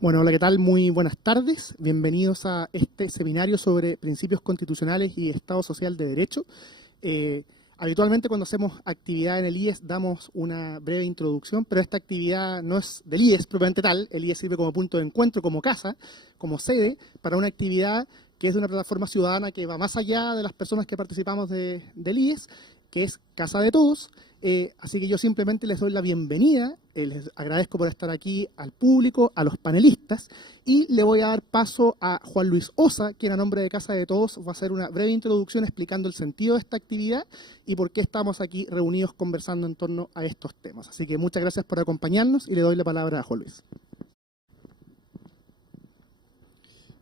Bueno, hola, ¿qué tal? Muy buenas tardes. Bienvenidos a este seminario sobre principios constitucionales y Estado Social de Derecho. Habitualmente cuando hacemos actividad en el IES damos una breve introducción, pero esta actividad no es del IES propiamente tal. El IES sirve como punto de encuentro, como casa, como sede, para una actividad que es de una plataforma ciudadana que va más allá de las personas que participamos del IES, que es Casa de Todos. Así que yo simplemente les doy la bienvenida, les agradezco por estar aquí al público, a los panelistas, y le voy a dar paso a Juan Luis Osa, quien a nombre de Casa de Todos va a hacer una breve introducción explicando el sentido de esta actividad y por qué estamos aquí reunidos conversando en torno a estos temas. Así que muchas gracias por acompañarnos y le doy la palabra a Juan Luis.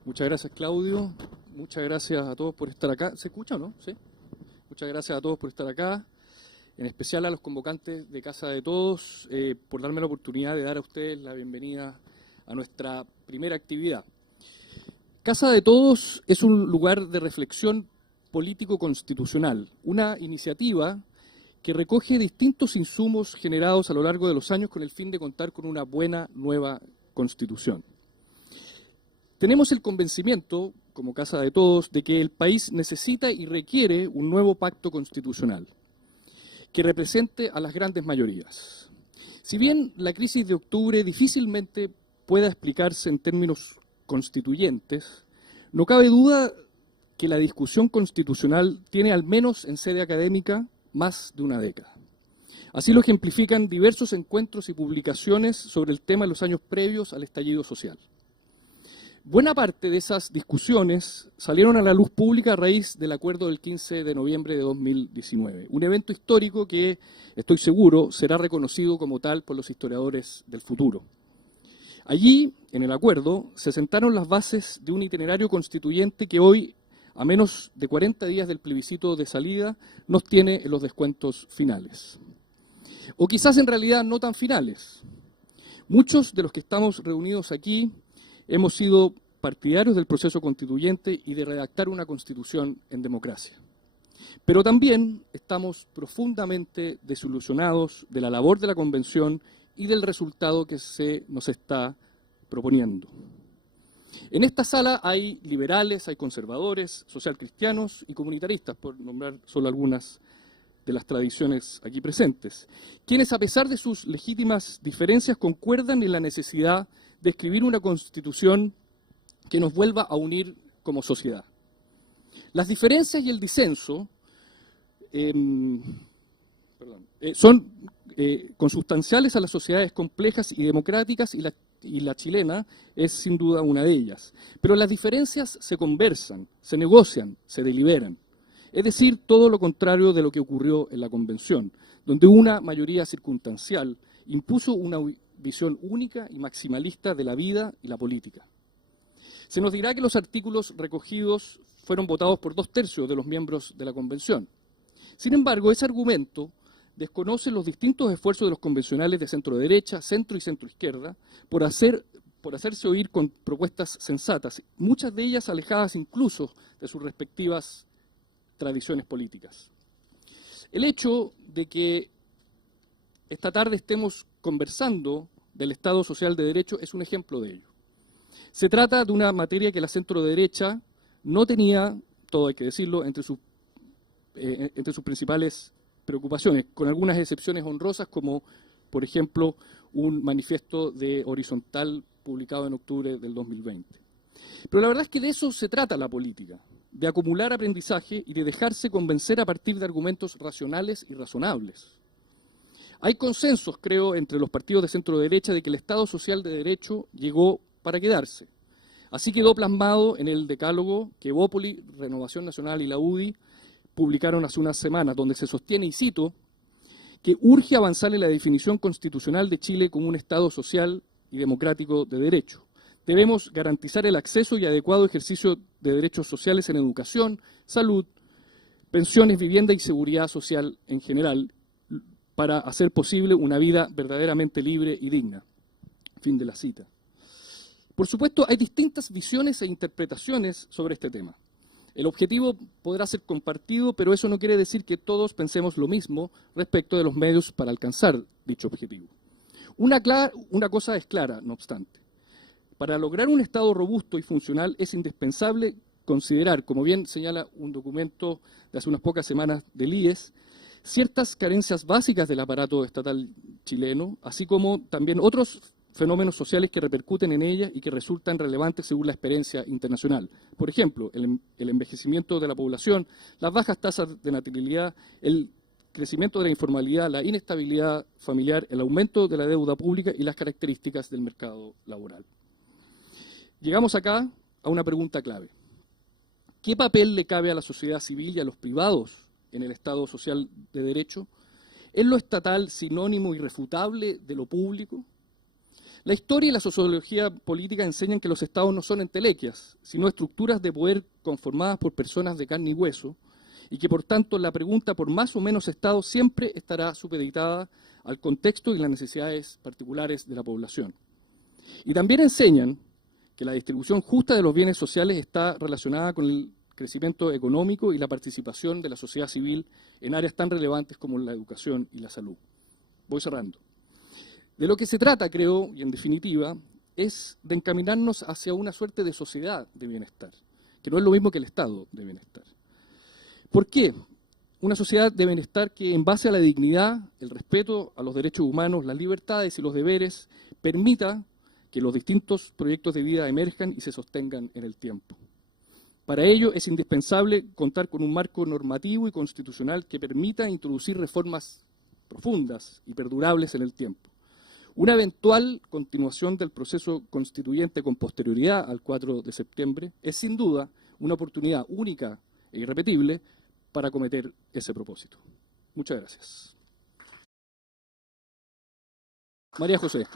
Muchas gracias, Claudio. Muchas gracias a todos por estar acá. ¿Se escucha o no? ¿Sí? Muchas gracias a todos por estar acá. En especial a los convocantes de Casa de Todos, por darme la oportunidad de dar a ustedes la bienvenida a nuestra primera actividad. Casa de Todos es un lugar de reflexión político-constitucional, una iniciativa que recoge distintos insumos generados a lo largo de los años con el fin de contar con una buena nueva Constitución. Tenemos el convencimiento, como Casa de Todos, de que el país necesita y requiere un nuevo pacto constitucional que represente a las grandes mayorías. Si bien la crisis de octubre difícilmente pueda explicarse en términos constituyentes, no cabe duda que la discusión constitucional tiene, al menos en sede académica, más de una década. Así lo ejemplifican diversos encuentros y publicaciones sobre el tema en los años previos al estallido social. Buena parte de esas discusiones salieron a la luz pública a raíz del acuerdo del 15 de noviembre de 2019, un evento histórico que, estoy seguro, será reconocido como tal por los historiadores del futuro. Allí, en el acuerdo, se sentaron las bases de un itinerario constituyente que hoy, a menos de 40 días del plebiscito de salida, nos tiene en los descuentos finales. O quizás en realidad no tan finales. Muchos de los que estamos reunidos aquí hemos sido partidarios del proceso constituyente y de redactar una constitución en democracia. Pero también estamos profundamente desilusionados de la labor de la convención y del resultado que se nos está proponiendo. En esta sala hay liberales, hay conservadores, socialcristianos y comunitaristas, por nombrar solo algunas de las tradiciones aquí presentes, quienes a pesar de sus legítimas diferencias concuerdan en la necesidad de escribir una constitución que nos vuelva a unir como sociedad. Las diferencias y el disenso son consustanciales a las sociedades complejas y democráticas y la chilena es sin duda una de ellas. Pero las diferencias se conversan, se negocian, se deliberan. Es decir, todo lo contrario de lo que ocurrió en la Convención, donde una mayoría circunstancial impuso una visión única y maximalista de la vida y la política. Se nos dirá que los artículos recogidos fueron votados por 2/3 de los miembros de la Convención. Sin embargo, ese argumento desconoce los distintos esfuerzos de los convencionales de centro-derecha, centro y centro-izquierda por hacerse oír con propuestas sensatas, muchas de ellas alejadas incluso de sus respectivas tradiciones políticas. El hecho de que esta tarde estemos conversando del Estado Social de Derecho es un ejemplo de ello. Se trata de una materia que la centro-derecha no tenía, todo hay que decirlo, entre sus principales preocupaciones, con algunas excepciones honrosas como, por ejemplo, un manifiesto de Horizontal publicado en octubre del 2020. Pero la verdad es que de eso se trata la política, de acumular aprendizaje y de dejarse convencer a partir de argumentos racionales y razonables. Hay consensos, creo, entre los partidos de centro-derecha de que el Estado Social de Derecho llegó para quedarse. Así quedó plasmado en el decálogo que Evópoli, Renovación Nacional y la UDI publicaron hace unas semanas, donde se sostiene, y cito, que urge avanzar en la definición constitucional de Chile como un Estado social y democrático de derecho. Debemos garantizar el acceso y adecuado ejercicio de derechos sociales en educación, salud, pensiones, vivienda y seguridad social en general, para hacer posible una vida verdaderamente libre y digna. Fin de la cita. Por supuesto, hay distintas visiones e interpretaciones sobre este tema. El objetivo podrá ser compartido, pero eso no quiere decir que todos pensemos lo mismo respecto de los medios para alcanzar dicho objetivo. Una cosa es clara, no obstante. Para lograr un Estado robusto y funcional es indispensable considerar, como bien señala un documento de hace unas pocas semanas del IES, ciertas carencias básicas del aparato estatal chileno, así como también otros fenómenos sociales que repercuten en ella y que resultan relevantes según la experiencia internacional. Por ejemplo, el envejecimiento de la población, las bajas tasas de natalidad, el crecimiento de la informalidad, la inestabilidad familiar, el aumento de la deuda pública y las características del mercado laboral. Llegamos acá a una pregunta clave. ¿Qué papel le cabe a la sociedad civil y a los privados en el Estado social de derecho? ¿Es lo estatal sinónimo irrefutable de lo público? La historia y la sociología política enseñan que los estados no son entelequias, sino estructuras de poder conformadas por personas de carne y hueso, y que por tanto la pregunta por más o menos estado siempre estará supeditada al contexto y las necesidades particulares de la población. Y también enseñan que la distribución justa de los bienes sociales está relacionada con el crecimiento económico y la participación de la sociedad civil en áreas tan relevantes como la educación y la salud. Voy cerrando. De lo que se trata, creo, y en definitiva, es de encaminarnos hacia una suerte de sociedad de bienestar, que no es lo mismo que el estado de bienestar. ¿Por qué? Una sociedad de bienestar que, en base a la dignidad, el respeto a los derechos humanos, las libertades y los deberes, permita que los distintos proyectos de vida emerjan y se sostengan en el tiempo. Para ello es indispensable contar con un marco normativo y constitucional que permita introducir reformas profundas y perdurables en el tiempo. Una eventual continuación del proceso constituyente con posterioridad al 4 de septiembre es sin duda una oportunidad única e irrepetible para acometer ese propósito. Muchas gracias. María José.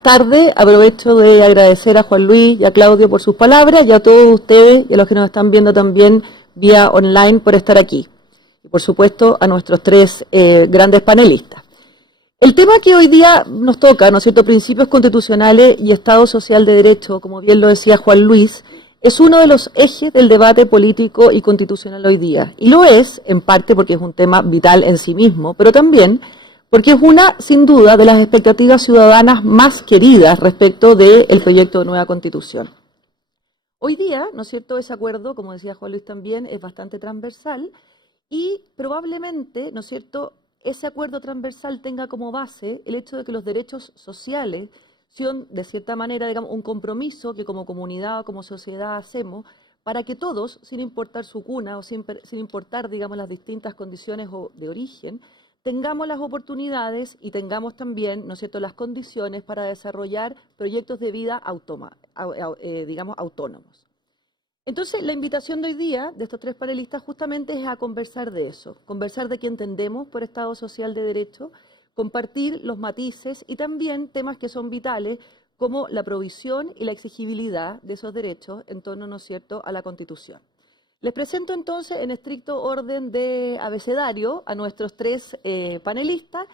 Tarde, aprovecho de agradecer a Juan Luis y a Claudio por sus palabras y a todos ustedes y a los que nos están viendo también vía online por estar aquí. Y por supuesto a nuestros tres grandes panelistas. El tema que hoy día nos toca, ¿no es cierto?, principios constitucionales y Estado social de derecho, como bien lo decía Juan Luis, es uno de los ejes del debate político y constitucional hoy día. Y lo es, en parte, porque es un tema vital en sí mismo, pero también porque es una, sin duda, de las expectativas ciudadanas más queridas respecto del proyecto de nueva Constitución. Hoy día, ¿no es cierto?, ese acuerdo, como decía Juan Luis también, es bastante transversal y probablemente, ¿no es cierto?, ese acuerdo transversal tenga como base el hecho de que los derechos sociales son, de cierta manera, digamos, un compromiso que como comunidad o como sociedad hacemos para que todos, sin importar su cuna o sin importar, digamos, las distintas condiciones de origen, tengamos las oportunidades y tengamos también, ¿no es cierto?, las condiciones para desarrollar proyectos de vida autónomos. Entonces, la invitación de hoy día de estos tres panelistas justamente es a conversar de eso, conversar de qué entendemos por Estado social de derecho, compartir los matices y también temas que son vitales como la provisión y la exigibilidad de esos derechos en torno, ¿no es cierto?, a la Constitución. Les presento entonces en estricto orden de abecedario a nuestros tres panelistas.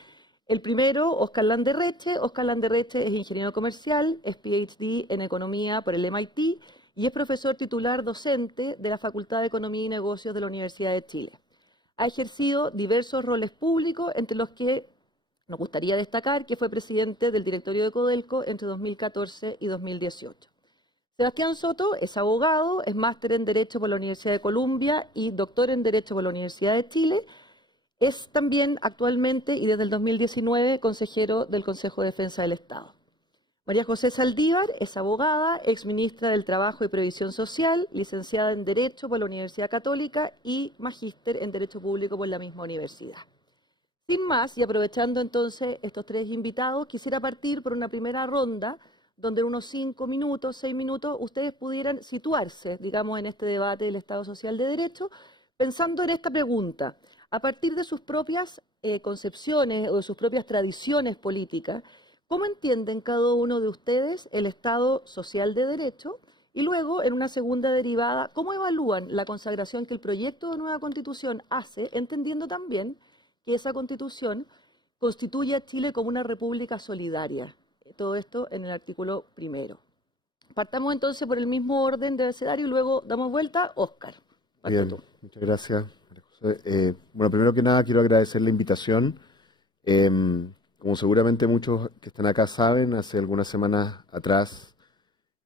El primero, Óscar Landerreche. Óscar Landerreche es ingeniero comercial, es PhD en economía por el MIT y es profesor titular docente de la Facultad de Economía y Negocios de la Universidad de Chile. Ha ejercido diversos roles públicos, entre los que nos gustaría destacar que fue presidente del directorio de Codelco entre 2014 y 2018. Sebastián Soto es abogado, es máster en Derecho por la Universidad de Columbia y doctor en Derecho por la Universidad de Chile. Es también actualmente y desde el 2019 consejero del Consejo de Defensa del Estado. María José Saldívar es abogada, exministra del Trabajo y Previsión Social, licenciada en Derecho por la Universidad Católica y magíster en Derecho Público por la misma universidad. Sin más, y aprovechando entonces estos tres invitados, quisiera partir por una primera ronda donde en unos 5 minutos, 6 minutos, ustedes pudieran situarse, digamos, en este debate del Estado social de derecho, pensando en esta pregunta, a partir de sus propias concepciones o de sus propias tradiciones políticas, ¿cómo entienden cada uno de ustedes el Estado social de derecho? Y luego, en una segunda derivada, ¿cómo evalúan la consagración que el proyecto de nueva Constitución hace, entendiendo también que esa Constitución constituye a Chile como una república solidaria? Todo esto en el artículo primero. Partamos entonces por el mismo orden de abecedario y luego damos vuelta. Óscar. Bien, muchas gracias, María José. Bueno, primero que nada quiero agradecer la invitación. como seguramente muchos que están acá saben, hace algunas semanas atrás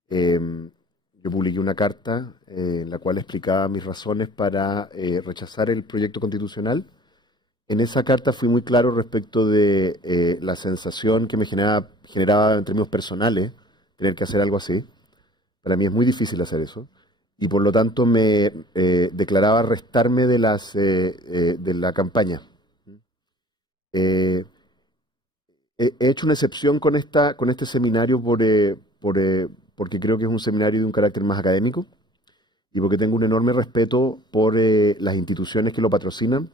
yo publiqué una carta en la cual explicaba mis razones para rechazar el proyecto constitucional. En esa carta fui muy claro respecto de la sensación que me generaba en términos personales tener que hacer algo así. Para mí es muy difícil hacer eso. Y por lo tanto me declaraba restarme de la campaña. He hecho una excepción con este seminario porque creo que es un seminario de un carácter más académico y porque tengo un enorme respeto por las instituciones que lo patrocinan,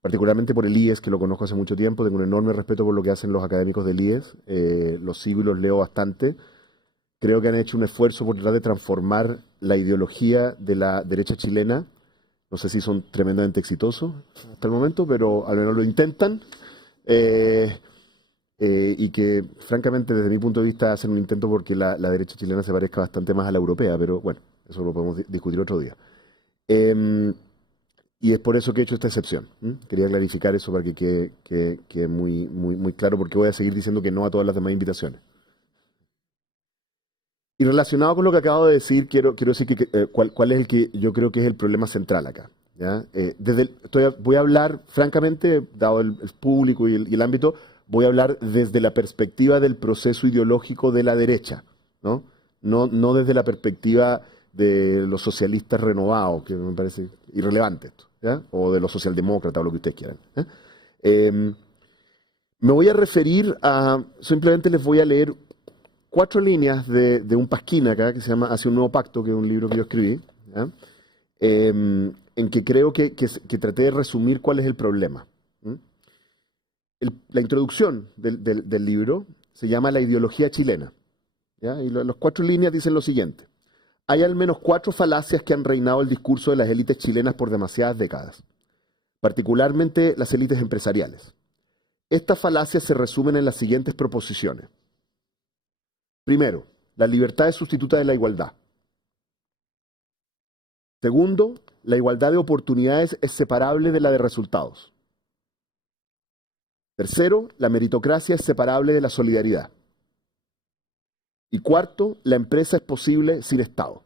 particularmente por el IES, que lo conozco hace mucho tiempo. Tengo un enorme respeto por lo que hacen los académicos del IES, los sigo y los leo bastante. Creo que han hecho un esfuerzo por tratar de transformar la ideología de la derecha chilena. No sé si son tremendamente exitosos hasta el momento, pero al menos lo intentan. Y que, francamente, desde mi punto de vista, hacen un intento porque la derecha chilena se parezca bastante más a la europea, pero bueno, eso lo podemos discutir otro día. Y es por eso que he hecho esta excepción. Quería clarificar eso para que quede muy claro, porque voy a seguir diciendo que no a todas las demás invitaciones. Y relacionado con lo que acabo de decir, quiero decir cuál es el que yo creo que es el problema central acá, ¿ya? Voy a hablar, francamente, dado el público y el ámbito, voy a hablar desde la perspectiva del proceso ideológico de la derecha, ¿no? No desde la perspectiva de los socialistas renovados, que me parece irrelevante esto, ¿ya? O de los socialdemócratas o lo que ustedes quieran, ¿eh? Me voy a referir simplemente les voy a leer 4 líneas de un pasquín acá que se llama Hacia un nuevo pacto, que es un libro que yo escribí, ¿ya? En que creo que traté de resumir cuál es el problema. La introducción del libro se llama La ideología chilena, ¿ya? Y las 4 líneas dicen lo siguiente: hay al menos 4 falacias que han reinado el discurso de las élites chilenas por demasiadas décadas, particularmente las élites empresariales. Estas falacias se resumen en las siguientes proposiciones. Primero, la libertad es sustituta de la igualdad. Segundo, la igualdad de oportunidades es separable de la de resultados. Tercero, la meritocracia es separable de la solidaridad. Y cuarto, la empresa es posible sin Estado.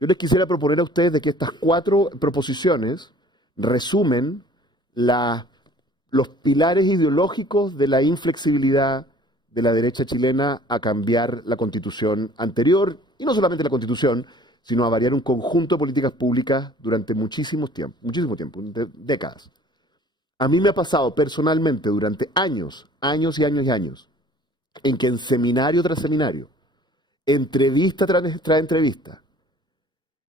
Yo les quisiera proponer a ustedes de que estas 4 proposiciones resumen los pilares ideológicos de la inflexibilidad de la derecha chilena a cambiar la Constitución anterior, y no solamente la Constitución, sino a variar un conjunto de políticas públicas durante muchísimo tiempo, décadas. A mí me ha pasado personalmente durante años, en que en seminario tras seminario, entrevista tras entrevista,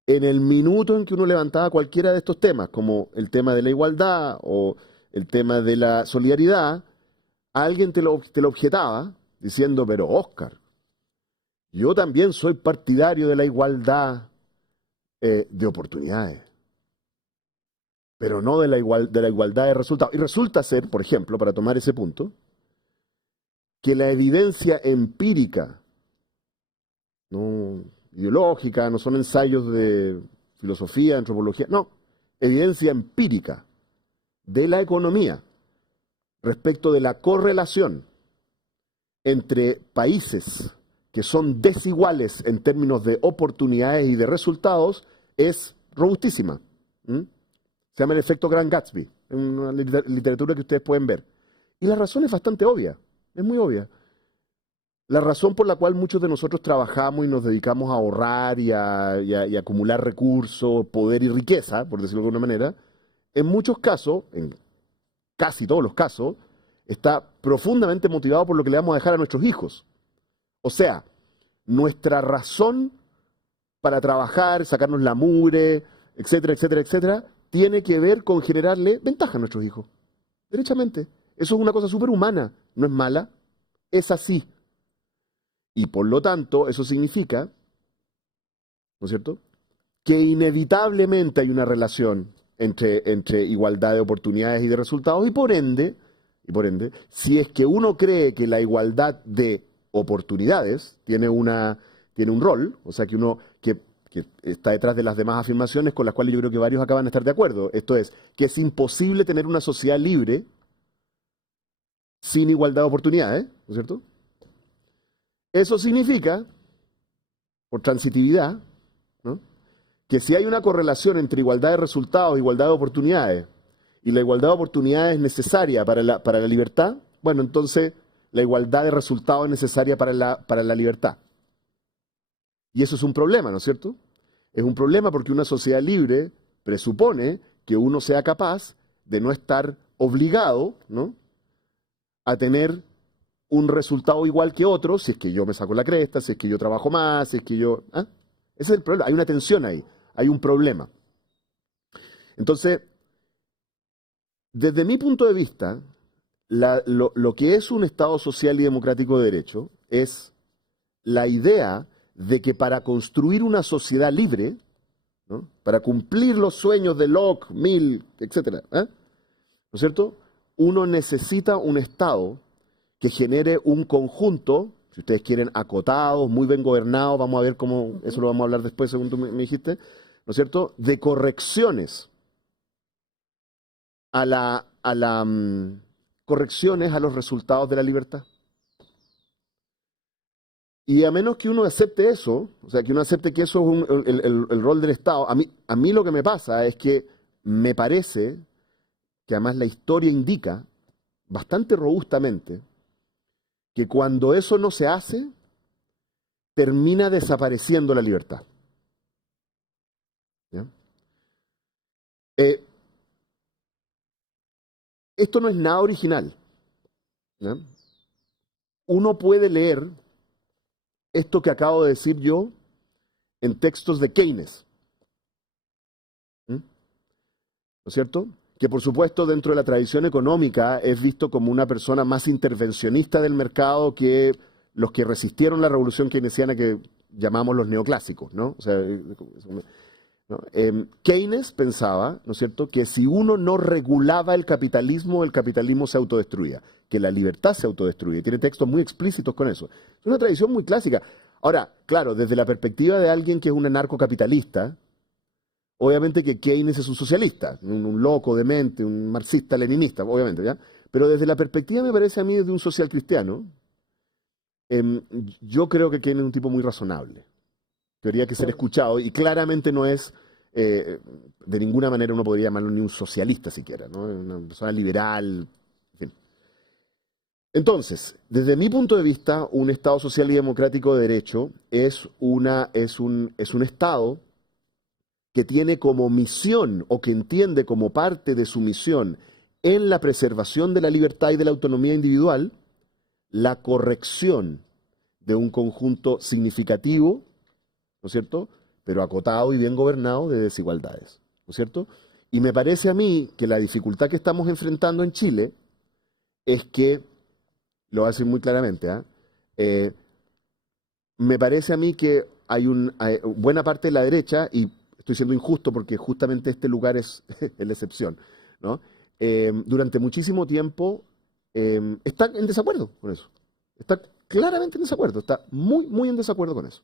en el minuto en que uno levantaba cualquiera de estos temas, como el tema de la igualdad o el tema de la solidaridad, alguien te lo objetaba diciendo: pero Óscar, yo también soy partidario de la igualdad de oportunidades, pero no de la igualdad de resultados. Y resulta ser, por ejemplo, para tomar ese punto, que la evidencia empírica, no ideológica, no son ensayos de filosofía, antropología, no, evidencia empírica de la economía respecto de la correlación entre países que son desiguales en términos de oportunidades y de resultados es robustísima. Se llama el efecto Gran Gatsby, es una literatura que ustedes pueden ver. Y la razón es bastante obvia, es muy obvia. La razón por la cual muchos de nosotros trabajamos y nos dedicamos a ahorrar y a acumular recursos, poder y riqueza, por decirlo de alguna manera, en muchos casos, en casi todos los casos, está profundamente motivado por lo que le vamos a dejar a nuestros hijos. O sea, nuestra razón para trabajar, sacarnos la mugre, etcétera, etcétera, etcétera, tiene que ver con generarle ventaja a nuestros hijos. Derechamente. Eso es una cosa súper humana, no es mala, es así. Y por lo tanto, eso significa, ¿no es cierto?, que inevitablemente hay una relación entre igualdad de oportunidades y de resultados, y por ende, si es que uno cree que la igualdad de oportunidades tiene un rol, o sea, que está detrás de las demás afirmaciones con las cuales yo creo que varios acaban de estar de acuerdo. Esto es, que es imposible tener una sociedad libre sin igualdad de oportunidades, ¿no es cierto? Eso significa, por transitividad, ¿no?, que si hay una correlación entre igualdad de resultados, igualdad de oportunidades, y la igualdad de oportunidades es necesaria para la libertad, bueno, entonces la igualdad de resultados es necesaria para la libertad. Y eso es un problema, ¿no es cierto? Es un problema porque una sociedad libre presupone que uno sea capaz de no estar obligado, ¿no?, a tener un resultado igual que otro, si es que yo me saco la cresta, si es que yo trabajo más, si es que yo... ¿ah? Ese es el problema, hay una tensión ahí, hay un problema. Entonces, desde mi punto de vista, lo que es un Estado social y democrático de derecho es la idea de que para construir una sociedad libre, ¿no?, para cumplir los sueños de Locke, Mill, etc., ¿no es cierto?, uno necesita un Estado que genere un conjunto, si ustedes quieren, acotados, muy bien gobernados, vamos a ver cómo, eso lo vamos a hablar después, según tú me dijiste, ¿no es cierto?, de correcciones correcciones a los resultados de la libertad. Y a menos que uno acepte eso, o sea, que uno acepte que eso es el rol del Estado, a mí lo que me pasa es que me parece que además la historia indica bastante robustamente que cuando eso no se hace, termina desapareciendo la libertad. ¿Ya? Esto no es nada original, ¿ya? Uno puede leer esto que acabo de decir yo en textos de Keynes, ¿no es cierto?, que por supuesto dentro de la tradición económica es visto como una persona más intervencionista del mercado que los que resistieron la revolución keynesiana que llamamos los neoclásicos, ¿no? O sea, ¿no? Keynes pensaba, ¿no es cierto?, que si uno no regulaba el capitalismo se autodestruía, que la libertad se autodestruye. Tiene textos muy explícitos con eso. Es una tradición muy clásica. Ahora, claro, desde la perspectiva de alguien que es un anarcocapitalista, obviamente que Keynes es un socialista, un loco, demente, un marxista-leninista, obviamente, ¿ya? Pero desde la perspectiva, me parece a mí, de un social cristiano, yo creo que Keynes es un tipo muy razonable, que habría que ser escuchado, y claramente no es, de ninguna manera uno podría llamarlo ni un socialista siquiera, ¿no? Una persona liberal, en fin. Entonces, desde mi punto de vista, un Estado social y democrático de derecho es un Estado que tiene como misión o que entiende como parte de su misión en la preservación de la libertad y de la autonomía individual, la corrección de un conjunto significativo, ¿no es cierto?, pero acotado y bien gobernado, de desigualdades, ¿no es cierto? Y me parece a mí que la dificultad que estamos enfrentando en Chile es que, lo voy a decir muy claramente, me parece a mí que hay buena parte de la derecha, y estoy siendo injusto porque justamente este lugar es la excepción, ¿no?, durante muchísimo tiempo está en desacuerdo con eso. Está claramente en desacuerdo, está muy, muy en desacuerdo con eso.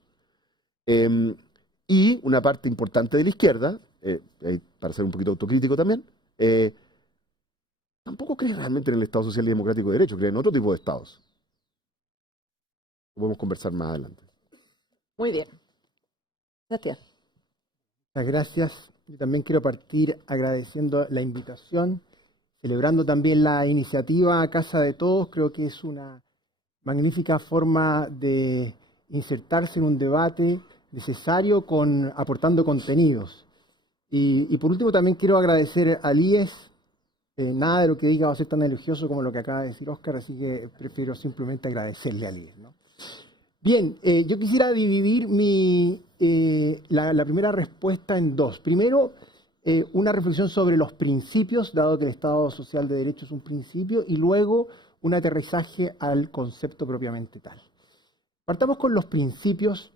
Y una parte importante de la izquierda, para ser un poquito autocrítico también, tampoco cree realmente en el Estado social y democrático de derecho, cree en otro tipo de estados. Lo podemos conversar más adelante. Muy bien. Gracias. Muchas gracias. Yo también quiero partir agradeciendo la invitación, celebrando también la iniciativa Casa de Todos. Creo que es una magnífica forma de insertarse en un debate necesario aportando contenidos. Y por último también quiero agradecer al IES. Nada de lo que diga va a ser tan elogioso como lo que acaba de decir Óscar, así que prefiero simplemente agradecerle al IES, ¿no? Bien, yo quisiera dividir la primera respuesta en dos. Primero, una reflexión sobre los principios, dado que el Estado social de derecho es un principio, y luego un aterrizaje al concepto propiamente tal. Partamos con los principios.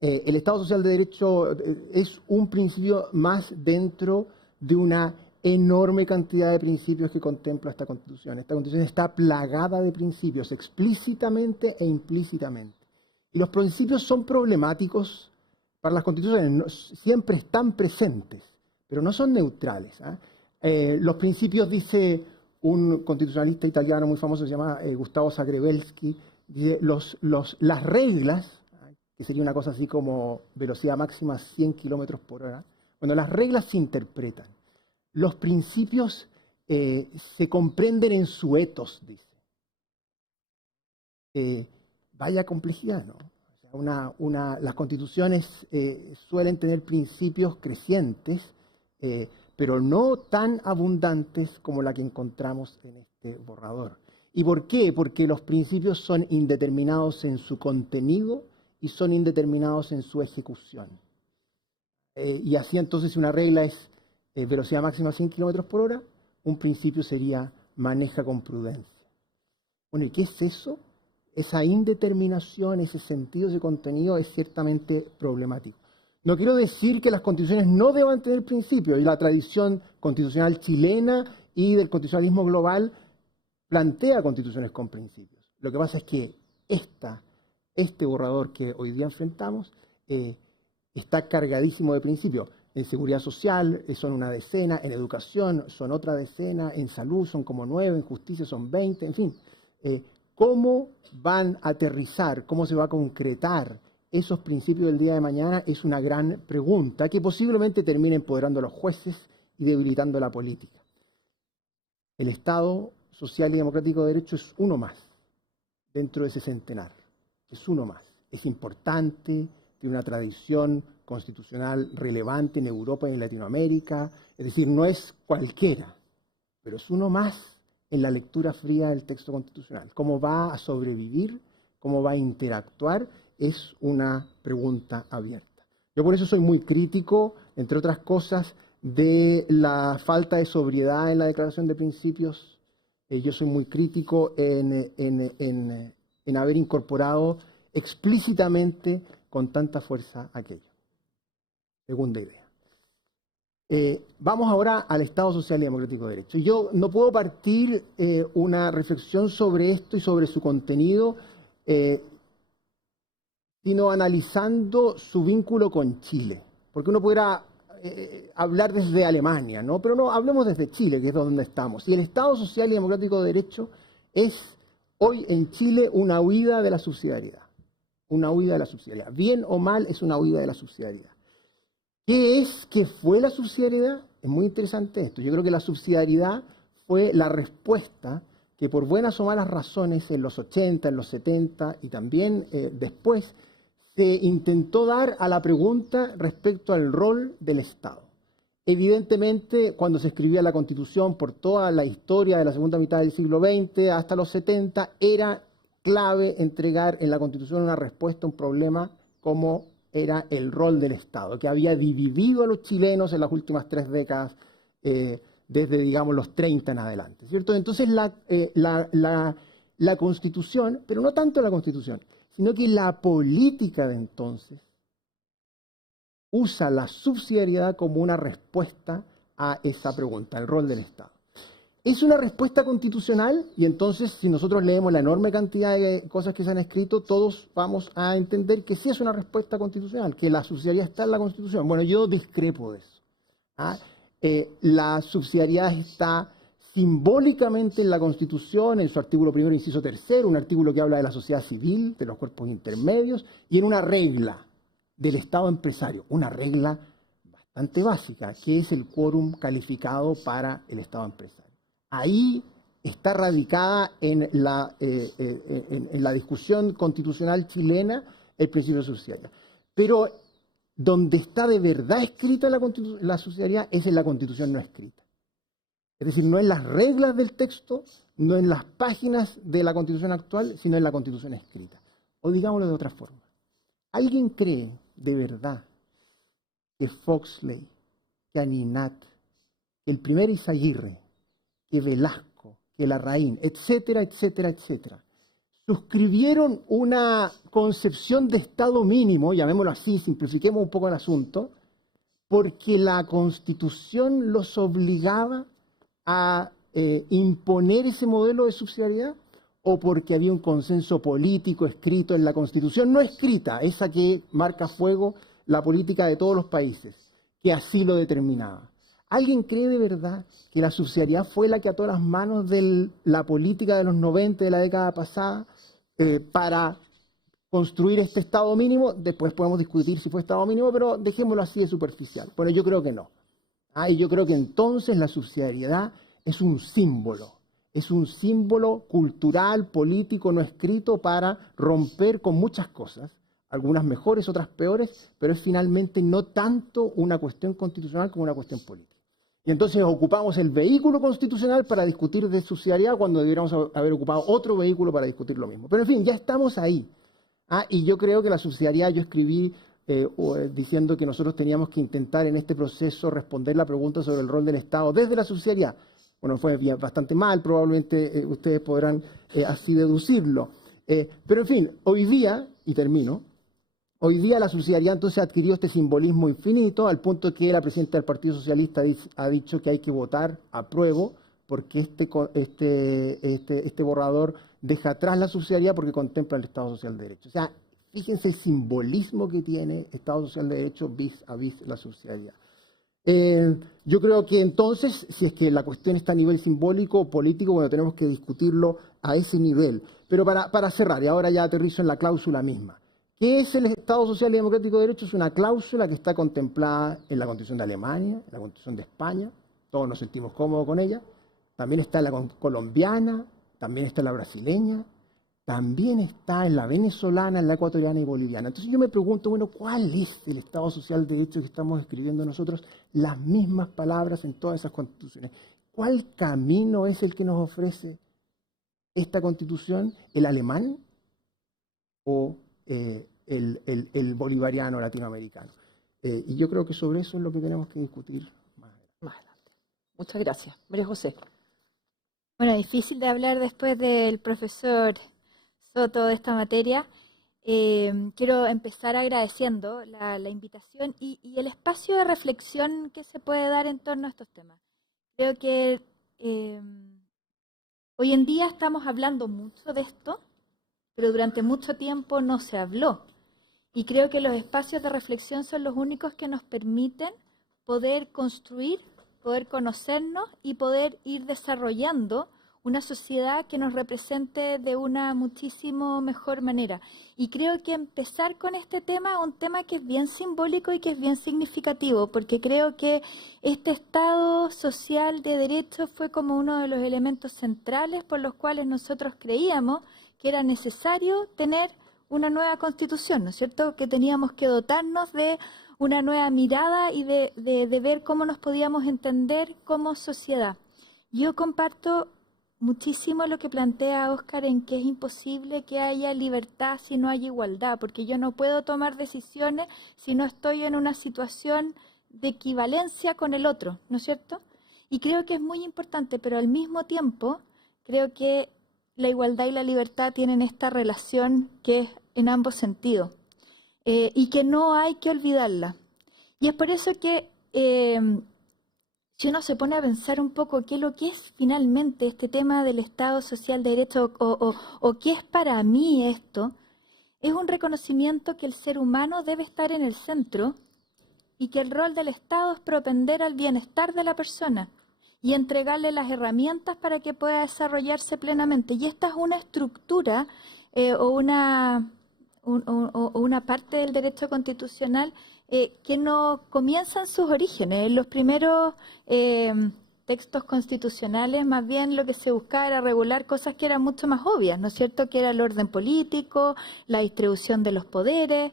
El Estado social de derecho es un principio más dentro de una enorme cantidad de principios que contempla esta Constitución. Esta Constitución está plagada de principios, explícitamente e implícitamente. Y los principios son problemáticos para las Constituciones, siempre están presentes, pero no son neutrales. Los principios, dice un constitucionalista italiano muy famoso se llama Gustavo Zagrebelsky, dice las reglas, que sería una cosa así como velocidad máxima 100 kilómetros por hora, bueno, las reglas se interpretan. Los principios se comprenden en su etos, dice. Vaya complejidad, ¿no? O sea, las constituciones suelen tener principios crecientes, pero no tan abundantes como la que encontramos en este borrador. ¿Y por qué? Porque los principios son indeterminados en su contenido y son indeterminados en su ejecución. Y así entonces, si una regla es velocidad máxima 100 kilómetros por hora, un principio sería maneja con prudencia. Bueno, ¿y qué es eso? Esa indeterminación, ese sentido, ese contenido es ciertamente problemático. No quiero decir que las constituciones no deban tener principios, y la tradición constitucional chilena y del constitucionalismo global plantea constituciones con principios. Lo que pasa es que este borrador que hoy día enfrentamos está cargadísimo de principios. En seguridad social son una decena, en educación son otra decena, en salud son como 9, en justicia son 20, en fin. ¿Cómo van a aterrizar, cómo se va a concretar esos principios del día de mañana? Es una gran pregunta que posiblemente termine empoderando a los jueces y debilitando la política. El Estado social y democrático de derecho es uno más dentro de ese centenar. Es uno más. Es importante, tiene una tradición constitucional relevante en Europa y en Latinoamérica. Es decir, no es cualquiera, pero es uno más en la lectura fría del texto constitucional. ¿Cómo va a sobrevivir? ¿Cómo va a interactuar? Es una pregunta abierta. Yo por eso soy muy crítico, entre otras cosas, de la falta de sobriedad en la declaración de principios. Yo soy muy crítico en haber incorporado explícitamente con tanta fuerza aquello. Segunda idea. Vamos ahora al Estado Social y Democrático de Derecho. Yo no puedo partir una reflexión sobre esto y sobre su contenido, sino analizando su vínculo con Chile. Porque uno pudiera hablar desde Alemania, ¿no? Pero no, hablemos desde Chile, que es donde estamos. Y el Estado Social y Democrático de Derecho es hoy en Chile una huida de la subsidiariedad. Una huida de la subsidiariedad. Bien o mal, es una huida de la subsidiariedad. ¿Qué fue la subsidiariedad? Es muy interesante esto. Yo creo que la subsidiariedad fue la respuesta que por buenas o malas razones en los 80, en los 70 y también después se intentó dar a la pregunta respecto al rol del Estado. Evidentemente, cuando se escribía la Constitución, por toda la historia de la segunda mitad del siglo XX hasta los 70, era clave entregar en la Constitución una respuesta a un problema como era el rol del Estado, que había dividido a los chilenos en las últimas 3 décadas, desde, digamos, los 30 en adelante, ¿cierto? Entonces, la Constitución, pero no tanto la Constitución, sino que la política de entonces usa la subsidiariedad como una respuesta a esa pregunta, el rol del Estado. Es una respuesta constitucional y entonces si nosotros leemos la enorme cantidad de cosas que se han escrito, todos vamos a entender que sí es una respuesta constitucional, que la subsidiariedad está en la Constitución. Bueno, yo discrepo de eso. La subsidiariedad está simbólicamente en la Constitución, en su artículo 1, inciso 3, un artículo que habla de la sociedad civil, de los cuerpos intermedios, y en una regla del Estado empresario, una regla bastante básica, que es el quórum calificado para el Estado empresario. Ahí está radicada en la discusión constitucional chilena el principio de subsidiariedad. Pero donde está de verdad escrita la subsidiariedad es en la Constitución no escrita. Es decir, no en las reglas del texto, no en las páginas de la Constitución actual, sino en la Constitución escrita. O digámoslo de otra forma. ¿Alguien cree de verdad que Foxley, que Aninat, que el primer Izaguirre, que Velasco, que Larraín, etcétera, etcétera, etcétera, suscribieron una concepción de Estado mínimo, llamémoslo así, simplifiquemos un poco el asunto, porque la Constitución los obligaba a imponer ese modelo de subsidiariedad, o porque había un consenso político escrito en la Constitución, no escrita, esa que marca a fuego la política de todos los países, que así lo determinaba? ¿Alguien cree de verdad que la subsidiariedad fue la que ató las manos de la política de los 90 de la década pasada para construir este Estado mínimo? Después podemos discutir si fue Estado mínimo, pero dejémoslo así de superficial. Bueno, yo creo que no. Y yo creo que entonces la subsidiariedad es un símbolo cultural, político, no escrito para romper con muchas cosas, algunas mejores, otras peores, pero es finalmente no tanto una cuestión constitucional como una cuestión política. Y entonces ocupamos el vehículo constitucional para discutir de subsidiariedad cuando deberíamos haber ocupado otro vehículo para discutir lo mismo. Pero en fin, ya estamos ahí. Y yo creo que la subsidiariedad, yo escribí diciendo que nosotros teníamos que intentar en este proceso responder la pregunta sobre el rol del Estado desde la subsidiariedad. Bueno, fue bastante mal, probablemente ustedes podrán así deducirlo. Pero en fin, hoy día, y termino, hoy día la subsidiariedad entonces adquirió este simbolismo infinito al punto que la presidenta del Partido Socialista ha dicho que hay que votar apruebo porque este borrador deja atrás la subsidiariedad porque contempla el Estado Social de Derecho. O sea, fíjense el simbolismo que tiene Estado Social de Derecho vis a vis la subsidiariedad. Yo creo que entonces, si es que la cuestión está a nivel simbólico o político, bueno, tenemos que discutirlo a ese nivel. Pero para cerrar, y ahora ya aterrizo en la cláusula misma. ¿Qué es el Estado Social y Democrático de Derecho? Es una cláusula que está contemplada en la Constitución de Alemania, en la Constitución de España, todos nos sentimos cómodos con ella, también está en la colombiana, también está en la brasileña, también está en la venezolana, en la ecuatoriana y boliviana. Entonces yo me pregunto, bueno, ¿cuál es el Estado Social de Derecho que estamos escribiendo nosotros? Las mismas palabras en todas esas constituciones. ¿Cuál camino es el que nos ofrece esta constitución? ¿El alemán o el bolivariano latinoamericano? Y yo creo que sobre eso es lo que tenemos que discutir más adelante. Muchas gracias. María José. Bueno, difícil de hablar después del profesor Soto de esta materia. Quiero empezar agradeciendo la invitación y el espacio de reflexión que se puede dar en torno a estos temas. Creo que hoy en día estamos hablando mucho de esto, pero durante mucho tiempo no se habló. Y creo que los espacios de reflexión son los únicos que nos permiten poder construir, poder conocernos y poder ir desarrollando una sociedad que nos represente de una muchísimo mejor manera. Y creo que empezar con este tema es un tema que es bien simbólico y que es bien significativo, porque creo que este Estado social de derecho fue como uno de los elementos centrales por los cuales nosotros creíamos que era necesario tener una nueva constitución, ¿no es cierto? Que teníamos que dotarnos de una nueva mirada y de ver cómo nos podíamos entender como sociedad. Yo comparto muchísimo lo que plantea Óscar en que es imposible que haya libertad si no hay igualdad, porque yo no puedo tomar decisiones si no estoy en una situación de equivalencia con el otro, ¿no es cierto? Y creo que es muy importante, pero al mismo tiempo creo que la igualdad y la libertad tienen esta relación que es en ambos sentidos y que no hay que olvidarla. Y es por eso que si uno se pone a pensar un poco qué es lo que es finalmente este tema del Estado Social de Derecho o qué es para mí esto, es un reconocimiento que el ser humano debe estar en el centro y que el rol del Estado es propender al bienestar de la persona y entregarle las herramientas para que pueda desarrollarse plenamente. Y esta es una estructura o una parte del derecho constitucional que no comienza en sus orígenes. En los primeros textos constitucionales, más bien lo que se buscaba era regular cosas que eran mucho más obvias, ¿no es cierto? Que era el orden político, la distribución de los poderes.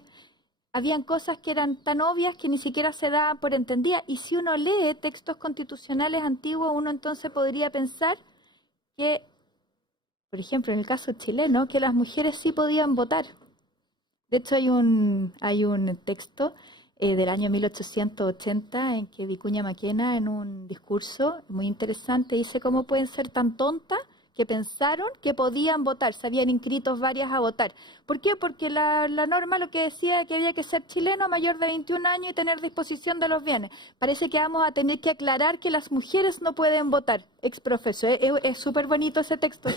Habían cosas que eran tan obvias que ni siquiera se daban por entendidas. Y si uno lee textos constitucionales antiguos, uno entonces podría pensar que, por ejemplo, en el caso chileno, que las mujeres sí podían votar. De hecho, hay un texto del año 1880 en que Vicuña Maquena, en un discurso muy interesante, dice cómo pueden ser tan tontas que pensaron que podían votar, se habían inscrito varias a votar. ¿Por qué? Porque la norma lo que decía es que había que ser chileno mayor de 21 años y tener disposición de los bienes. Parece que vamos a tener que aclarar que las mujeres no pueden votar, exprofeso. Es súper bonito ese texto,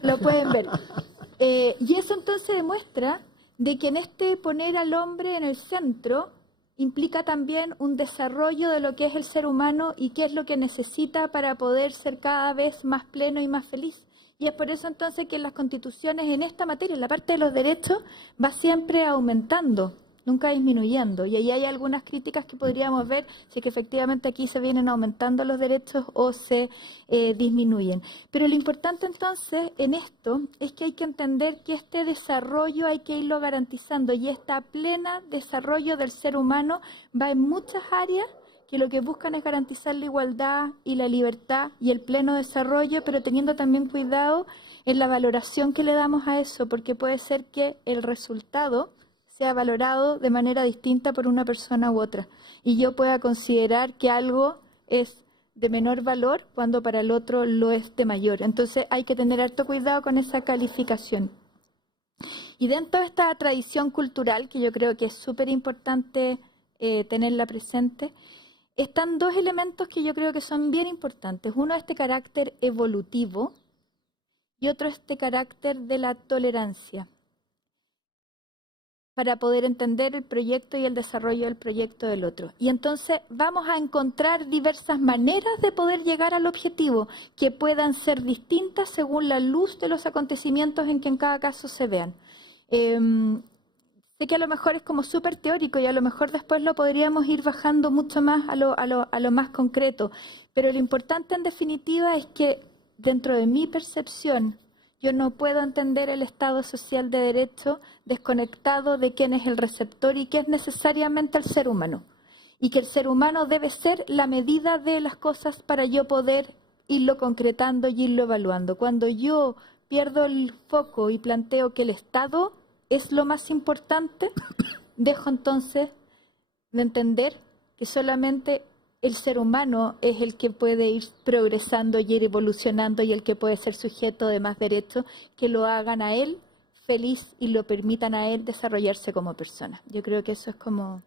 lo pueden ver. Y eso entonces demuestra de que en este poner al hombre en el centro implica también un desarrollo de lo que es el ser humano y qué es lo que necesita para poder ser cada vez más pleno y más feliz. Y es por eso entonces que las constituciones en esta materia, en la parte de los derechos, va siempre aumentando, nunca disminuyendo. Y ahí hay algunas críticas que podríamos ver si es que efectivamente aquí se vienen aumentando los derechos o se disminuyen. Pero lo importante entonces en esto es que hay que entender que este desarrollo hay que irlo garantizando y este pleno desarrollo del ser humano va en muchas áreas que lo que buscan es garantizar la igualdad y la libertad y el pleno desarrollo, pero teniendo también cuidado en la valoración que le damos a eso, porque puede ser que el resultado sea valorado de manera distinta por una persona u otra, y yo pueda considerar que algo es de menor valor cuando para el otro lo es de mayor. Entonces hay que tener harto cuidado con esa calificación. Y dentro de esta tradición cultural, que yo creo que es súper importante tenerla presente, están dos elementos que yo creo que son bien importantes. Uno es este carácter evolutivo y otro es este carácter de la tolerancia, para poder entender el proyecto y el desarrollo del proyecto del otro. Y entonces vamos a encontrar diversas maneras de poder llegar al objetivo que puedan ser distintas según la luz de los acontecimientos en que en cada caso se vean. Sé que a lo mejor es como súper teórico y a lo mejor después lo podríamos ir bajando mucho más a lo más concreto, pero lo importante en definitiva es que dentro de mi percepción yo no puedo entender el Estado social de derecho desconectado de quién es el receptor y qué es necesariamente el ser humano, y que el ser humano debe ser la medida de las cosas para yo poder irlo concretando y irlo evaluando. Cuando yo pierdo el foco y planteo que el Estado es lo más importante, dejo entonces de entender que solamente el ser humano es el que puede ir progresando y ir evolucionando y el que puede ser sujeto de más derechos que lo hagan a él feliz y lo permitan a él desarrollarse como persona. Yo creo que eso es como...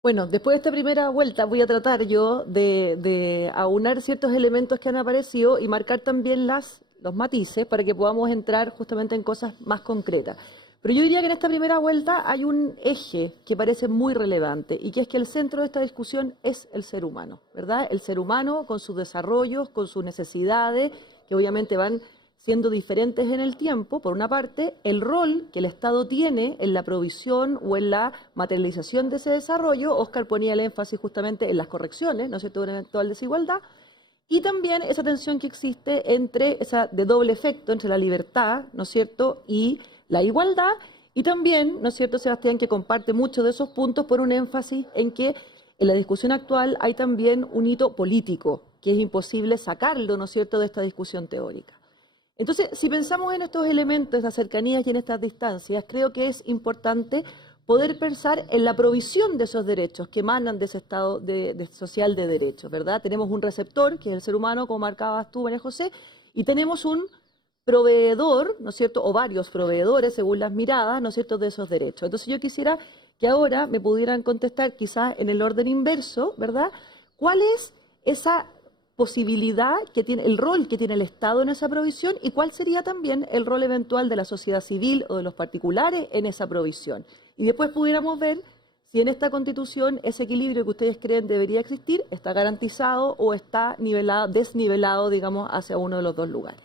Bueno, después de esta primera vuelta voy a tratar yo de aunar ciertos elementos que han aparecido y marcar también los matices para que podamos entrar justamente en cosas más concretas. Pero yo diría que en esta primera vuelta hay un eje que parece muy relevante y que es que el centro de esta discusión es el ser humano, ¿verdad? El ser humano con sus desarrollos, con sus necesidades, que obviamente van siendo diferentes en el tiempo, por una parte, el rol que el Estado tiene en la provisión o en la materialización de ese desarrollo. Óscar ponía el énfasis justamente en las correcciones, ¿no es cierto?, de una eventual desigualdad, y también esa tensión que existe entre esa de doble efecto, entre la libertad, ¿no es cierto?, y la igualdad, y también, ¿no es cierto, Sebastián, que comparte muchos de esos puntos por un énfasis en que en la discusión actual hay también un hito político, que es imposible sacarlo, ¿no es cierto?, de esta discusión teórica. Entonces, si pensamos en estos elementos, en las cercanías y en estas distancias, creo que es importante poder pensar en la provisión de esos derechos que emanan de ese estado social de derechos, ¿verdad? Tenemos un receptor, que es el ser humano, como marcabas tú, María José, y tenemos un proveedor, ¿no es cierto?, o varios proveedores, según las miradas, ¿no es cierto?, de esos derechos. Entonces yo quisiera que ahora me pudieran contestar, quizás en el orden inverso, ¿verdad?, ¿cuál es esa posibilidad que tiene, el rol que tiene el Estado en esa provisión, y cuál sería también el rol eventual de la sociedad civil o de los particulares en esa provisión? Y después pudiéramos ver si en esta Constitución ese equilibrio que ustedes creen debería existir está garantizado o está desnivelado, digamos, hacia uno de los dos lugares.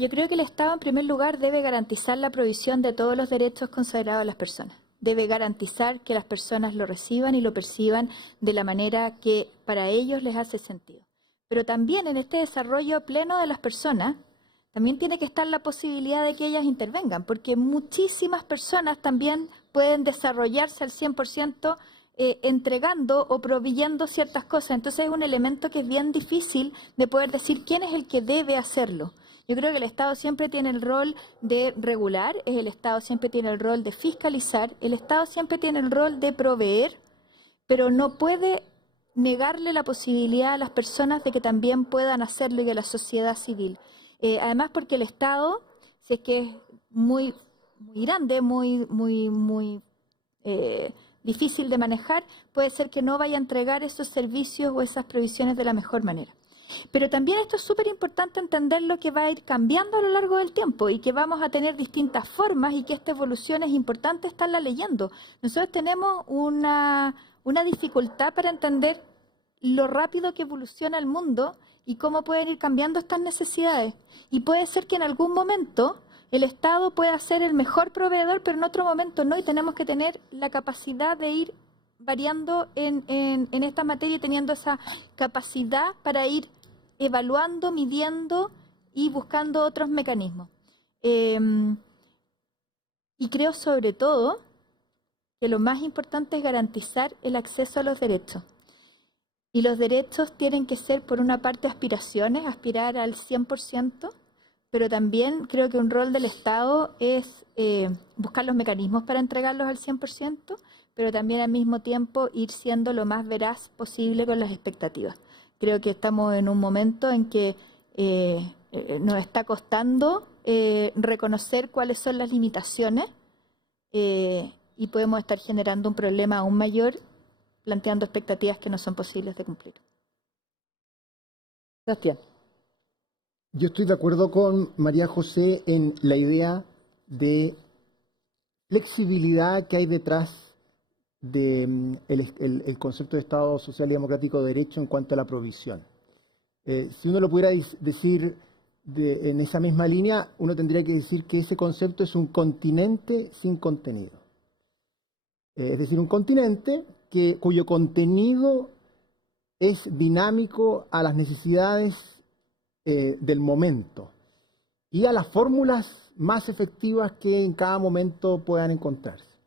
Yo creo que el Estado, en primer lugar, debe garantizar la provisión de todos los derechos consagrados a las personas. Debe garantizar que las personas lo reciban y lo perciban de la manera que para ellos les hace sentido. Pero también en este desarrollo pleno de las personas, también tiene que estar la posibilidad de que ellas intervengan, porque muchísimas personas también pueden desarrollarse al 100% entregando o proveyendo ciertas cosas. Entonces es un elemento que es bien difícil de poder decir quién es el que debe hacerlo. Yo creo que el Estado siempre tiene el rol de regular, el Estado siempre tiene el rol de fiscalizar, el Estado siempre tiene el rol de proveer, pero no puede negarle la posibilidad a las personas de que también puedan hacerlo y a la sociedad civil. Además porque el Estado, si es que es muy grande, muy difícil de manejar, puede ser que no vaya a entregar esos servicios o esas provisiones de la mejor manera. Pero también esto es súper importante entender lo que va a ir cambiando a lo largo del tiempo y que vamos a tener distintas formas y que esta evolución es importante estarla leyendo. Nosotros tenemos una dificultad para entender lo rápido que evoluciona el mundo y cómo pueden ir cambiando estas necesidades. Y puede ser que en algún momento el Estado pueda ser el mejor proveedor, pero en otro momento no, y tenemos que tener la capacidad de ir variando en esta materia y teniendo esa capacidad para ir evaluando, midiendo y buscando otros mecanismos. Y creo sobre todo que lo más importante es garantizar el acceso a los derechos. Y los derechos tienen que ser, por una parte, aspiraciones, aspirar al 100%, pero también creo que un rol del Estado es buscar los mecanismos para entregarlos al 100%, pero también al mismo tiempo ir siendo lo más veraz posible con las expectativas. Creo que estamos en un momento en que nos está costando reconocer cuáles son las limitaciones y podemos estar generando un problema aún mayor, planteando expectativas que no son posibles de cumplir. Sebastián. Yo estoy de acuerdo con María José en la idea de flexibilidad que hay detrás del el concepto de Estado social y democrático de derecho en cuanto a la provisión. Si uno lo pudiera decir en esa misma línea, uno tendría que decir que ese concepto es un continente sin contenido. Es decir, un continente cuyo contenido es dinámico a las necesidades del momento y a las fórmulas más efectivas que en cada momento puedan encontrarse.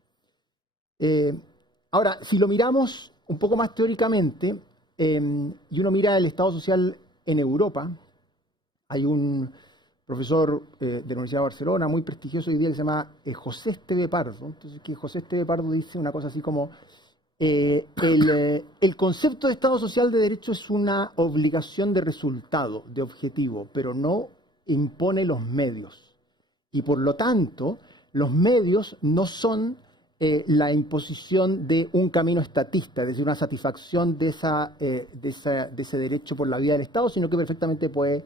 Ahora, si lo miramos un poco más teóricamente, y uno mira el Estado social en Europa, hay un profesor de la Universidad de Barcelona, muy prestigioso hoy día, que se llama José Esteve Pardo. Entonces, que José Esteve Pardo dice una cosa así como, el concepto de Estado social de derecho es una obligación de resultado, de objetivo, pero no impone los medios. Y por lo tanto, los medios no son la imposición de un camino estatista, es decir, una satisfacción de ese derecho por la vía del Estado, sino que perfectamente puede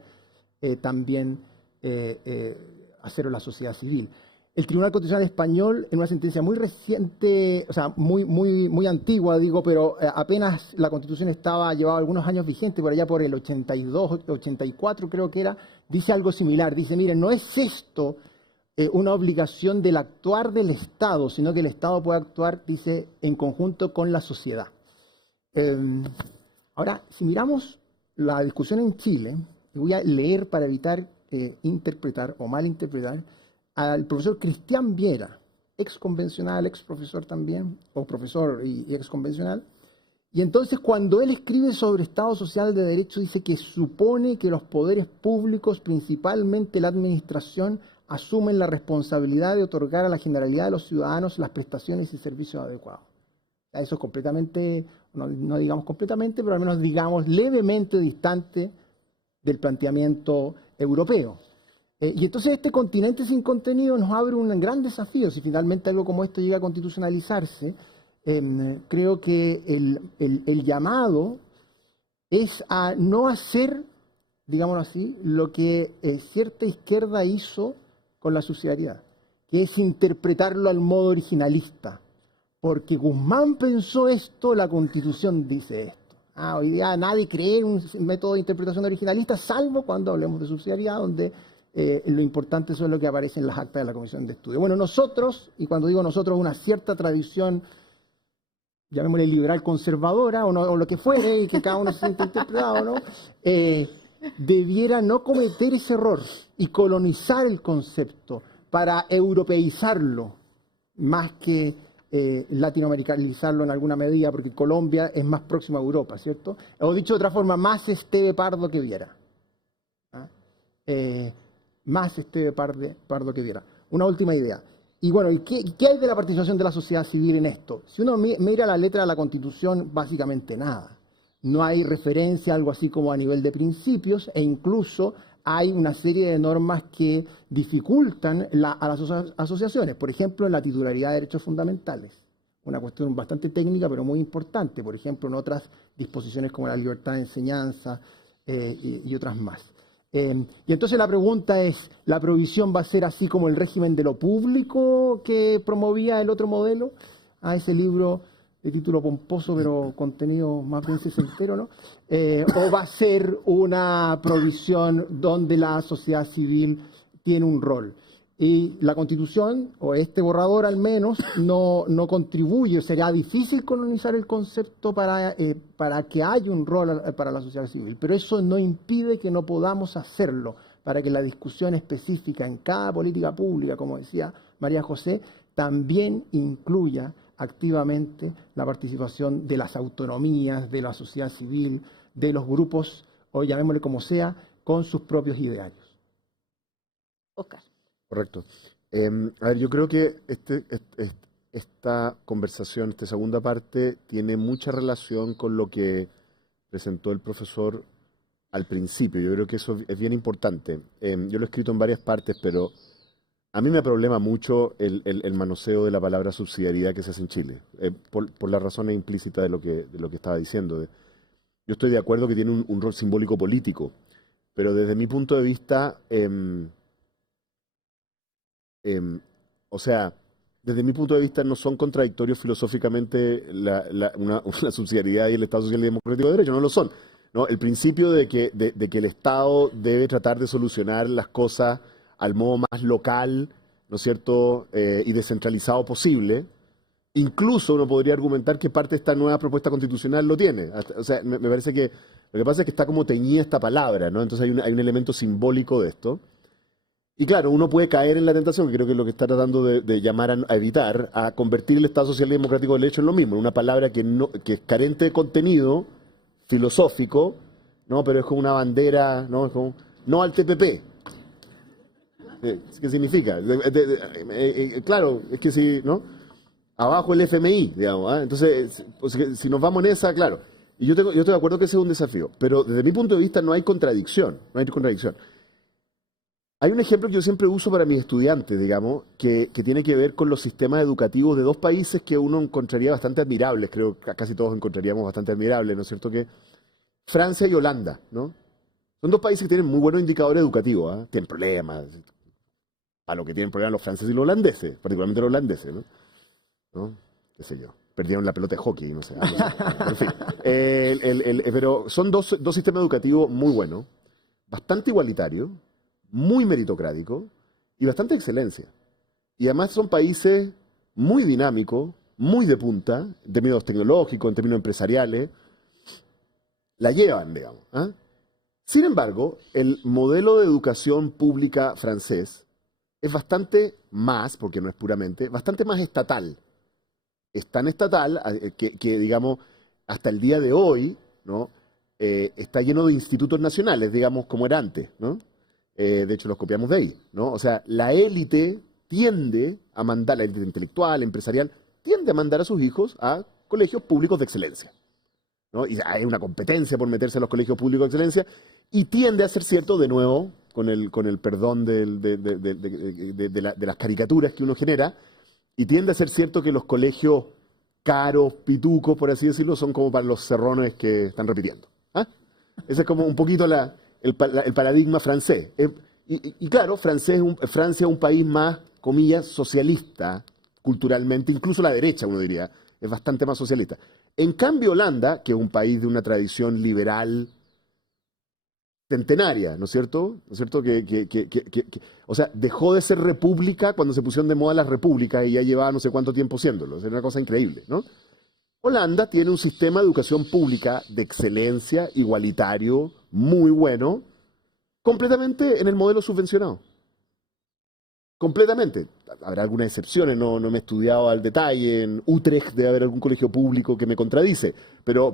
también hacerlo la sociedad civil. El Tribunal Constitucional Español, en una sentencia muy reciente, o sea, muy antigua, digo, pero apenas la Constitución llevaba algunos años vigente, por allá por el 82, 84 creo que era, dice algo similar. Dice, miren, no es esto una obligación del actuar del Estado, sino que el Estado puede actuar, dice, en conjunto con la sociedad. Ahora, si miramos la discusión en Chile, y voy a leer para evitar interpretar o malinterpretar, al profesor Cristian Viera, ex convencional, ex profesor también, o profesor y ex convencional. Y entonces cuando él escribe sobre Estado social de derecho, dice que supone que los poderes públicos, principalmente la administración, asumen la responsabilidad de otorgar a la generalidad de los ciudadanos las prestaciones y servicios adecuados. Eso es completamente, no digamos completamente, pero al menos digamos levemente distante del planteamiento europeo. Y entonces este continente sin contenido nos abre un gran desafío. Si finalmente algo como esto llega a constitucionalizarse, creo que el llamado es a no hacer, digámoslo así, lo que cierta izquierda hizo con la subsidiariedad, que es interpretarlo al modo originalista. Porque Guzmán pensó esto, la Constitución dice esto. Hoy día nadie cree en un método de interpretación originalista, salvo cuando hablemos de subsidiariedad, donde lo importante son lo que aparece en las actas de la Comisión de Estudio. Bueno, nosotros, y cuando digo nosotros, una cierta tradición, llamémosle liberal conservadora o lo que fuere, y que cada uno se siente interpretado, ¿no? Debiera no cometer ese error y colonizar el concepto para europeizarlo, más que latinoamericanizarlo en alguna medida, porque Colombia es más próximo a Europa, ¿cierto? O dicho de otra forma, más Esteve Pardo que Viera. Más Esteve Pardo que Viera. Una última idea. Y bueno, ¿qué hay de la participación de la sociedad civil en esto? Si uno mira la letra de la Constitución, básicamente nada. No hay referencia a algo así como a nivel de principios, e incluso hay una serie de normas que dificultan a las asociaciones. Por ejemplo, en la titularidad de derechos fundamentales. Una cuestión bastante técnica, pero muy importante. Por ejemplo, en otras disposiciones como la libertad de enseñanza, y otras más. Y entonces la pregunta es, ¿la provisión va a ser así como el régimen de lo público que promovía el otro modelo? Ese libro de título pomposo, pero contenido más bien sesentero, ¿no? ¿O va a ser una provisión donde la sociedad civil tiene un rol? Y la Constitución, o este borrador al menos, no contribuye, será difícil colonizar el concepto para que haya un rol para la sociedad civil, pero eso no impide que no podamos hacerlo, para que la discusión específica en cada política pública, como decía María José, también incluya activamente la participación de las autonomías, de la sociedad civil, de los grupos, o llamémosle como sea, con sus propios idearios. Oscar. Correcto. A ver, yo creo que esta conversación, esta segunda parte, tiene mucha relación con lo que presentó el profesor al principio. Yo creo que eso es bien importante. Yo lo he escrito en varias partes, pero a mí me problema mucho el manoseo de la palabra subsidiariedad que se hace en Chile, por las razones implícitas de lo que estaba diciendo. Yo estoy de acuerdo que tiene un rol simbólico político, pero desde mi punto de vista... o sea, desde mi punto de vista no son contradictorios filosóficamente una subsidiariedad y el Estado Social y Democrático de Derecho, no lo son, ¿no? El principio de que el Estado debe tratar de solucionar las cosas al modo más local, ¿no es cierto?, y descentralizado posible. Incluso uno podría argumentar que parte de esta nueva propuesta constitucional lo tiene. O sea, me parece que lo que pasa es que está como teñida esta palabra, ¿no? Entonces hay un elemento simbólico de esto. Y claro, uno puede caer en la tentación, que creo que es lo que está tratando de llamar a evitar, a convertir el Estado Social y Democrático del Derecho en lo mismo, en una palabra que es carente de contenido filosófico, ¿no? Pero es como una bandera, ¿no? Es como, no al TPP. ¿Qué significa? Claro, es que si, ¿no? Abajo el FMI, digamos, ¿eh? Entonces, pues, si nos vamos en esa, claro. Y yo estoy de acuerdo que ese es un desafío, pero desde mi punto de vista no hay contradicción, no hay contradicción. Hay un ejemplo que yo siempre uso para mis estudiantes, digamos, que tiene que ver con los sistemas educativos de dos países que uno encontraría bastante admirables, creo que casi todos encontraríamos bastante admirables, ¿no es cierto? Que Francia y Holanda, ¿no? Son dos países que tienen muy buenos indicadores educativos, ¿eh? Tienen problemas, a lo que tienen problemas los franceses y los holandeses, particularmente los holandeses, ¿no? ¿Qué sé yo? Perdieron la pelota de hockey, no sé. En fin. Pero son dos sistemas educativos muy buenos, bastante igualitarios, muy meritocrático y bastante excelencia. Y además son países muy dinámicos, muy de punta, en términos tecnológicos, en términos empresariales. La llevan, digamos. ¿Eh? Sin embargo, el modelo de educación pública francés es bastante más, porque no es puramente, bastante más estatal. Es tan estatal que digamos, hasta el día de hoy, ¿no? Está lleno de institutos nacionales, digamos, como era antes, ¿no? De hecho, los copiamos de ahí, ¿no? O sea, la élite tiende a mandar, la élite intelectual, empresarial, tiende a mandar a sus hijos a colegios públicos de excelencia, ¿no? Y hay una competencia por meterse a los colegios públicos de excelencia y tiende a ser cierto, de nuevo, con el perdón de las caricaturas que uno genera, y tiende a ser cierto que los colegios caros, pitucos, por así decirlo, son como para los cerrones que están repitiendo. ¿Ah? Ese es como un poquito el paradigma francés. Y claro, Francia es un país más, comillas, socialista, culturalmente, incluso la derecha, uno diría, es bastante más socialista. En cambio, Holanda, que es un país de una tradición liberal centenaria, ¿no es cierto? ¿No es cierto? O sea, dejó de ser república cuando se pusieron de moda las repúblicas y ya llevaba no sé cuánto tiempo siéndolo. Es una cosa increíble, ¿no? Holanda tiene un sistema de educación pública de excelencia, igualitario, muy bueno, completamente en el modelo subvencionado. Completamente. Habrá algunas excepciones, no me he estudiado al detalle. En Utrecht debe haber algún colegio público que me contradice, pero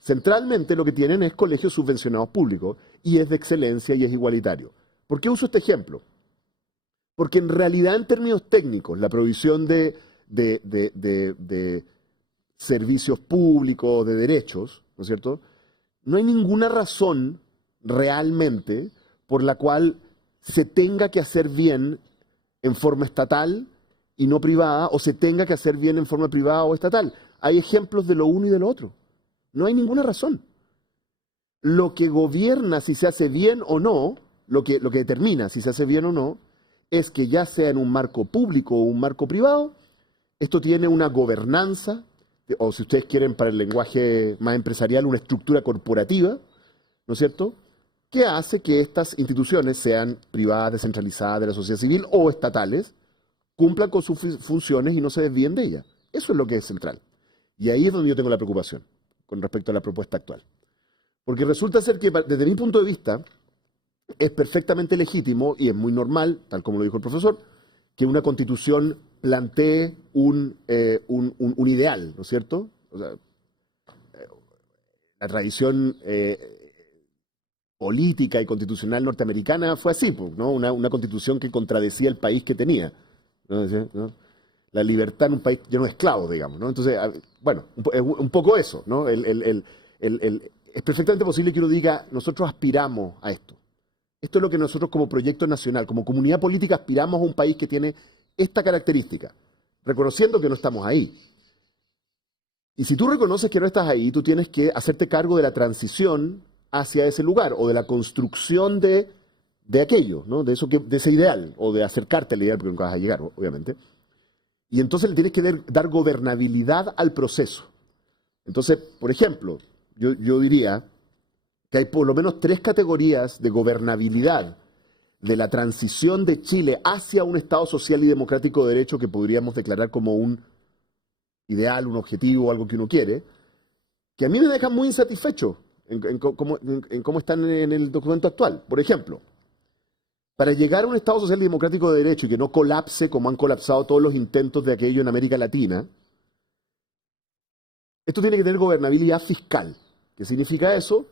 centralmente lo que tienen es colegios subvencionados públicos y es de excelencia y es igualitario. ¿Por qué uso este ejemplo? Porque en realidad, en términos técnicos, la provisión de servicios públicos, de derechos, ¿no es cierto?, no hay ninguna razón realmente por la cual se tenga que hacer bien en forma estatal y no privada, o se tenga que hacer bien en forma privada o estatal. Hay ejemplos de lo uno y de lo otro. No hay ninguna razón. lo que gobierna si se hace bien o no, lo que determina si se hace bien o no, es que ya sea en un marco público o un marco privado, esto tiene una gobernanza, o si ustedes quieren para el lenguaje más empresarial, una estructura corporativa, ¿no es cierto?, que hace que estas instituciones, sean privadas, descentralizadas, de la sociedad civil o estatales, cumplan con sus funciones y no se desvíen de ellas. Eso es lo que es central. Y ahí es donde yo tengo la preocupación con respecto a la propuesta actual. Porque resulta ser que, desde mi punto de vista, es perfectamente legítimo y es muy normal, tal como lo dijo el profesor, que una constitución plantee un ideal, ¿no es cierto? O sea, la tradición política y constitucional norteamericana fue así, ¿no? Una constitución que contradecía el país que tenía, ¿no? La libertad en un país lleno de esclavos, digamos, ¿no? Entonces, bueno, un poco eso, ¿no? Es perfectamente posible que uno diga, nosotros aspiramos a esto. Esto es lo que nosotros como proyecto nacional, como comunidad política, aspiramos a un país que tiene esta característica, reconociendo que no estamos ahí. Y si tú reconoces que no estás ahí, tú tienes que hacerte cargo de la transición hacia ese lugar, o de la construcción de aquello, ¿no? De ese ideal, o de acercarte al ideal, porque nunca vas a llegar, obviamente. Y entonces le tienes que dar gobernabilidad al proceso. Entonces, por ejemplo, yo diría que hay por lo menos 3 categorías de gobernabilidad de la transición de Chile hacia un Estado social y democrático de derecho que podríamos declarar como un ideal, un objetivo, algo que uno quiere, que a mí me dejan muy insatisfecho en cómo están en el documento actual. Por ejemplo, para llegar a un Estado social y democrático de derecho y que no colapse como han colapsado todos los intentos de aquello en América Latina, esto tiene que tener gobernabilidad fiscal. ¿Qué significa eso?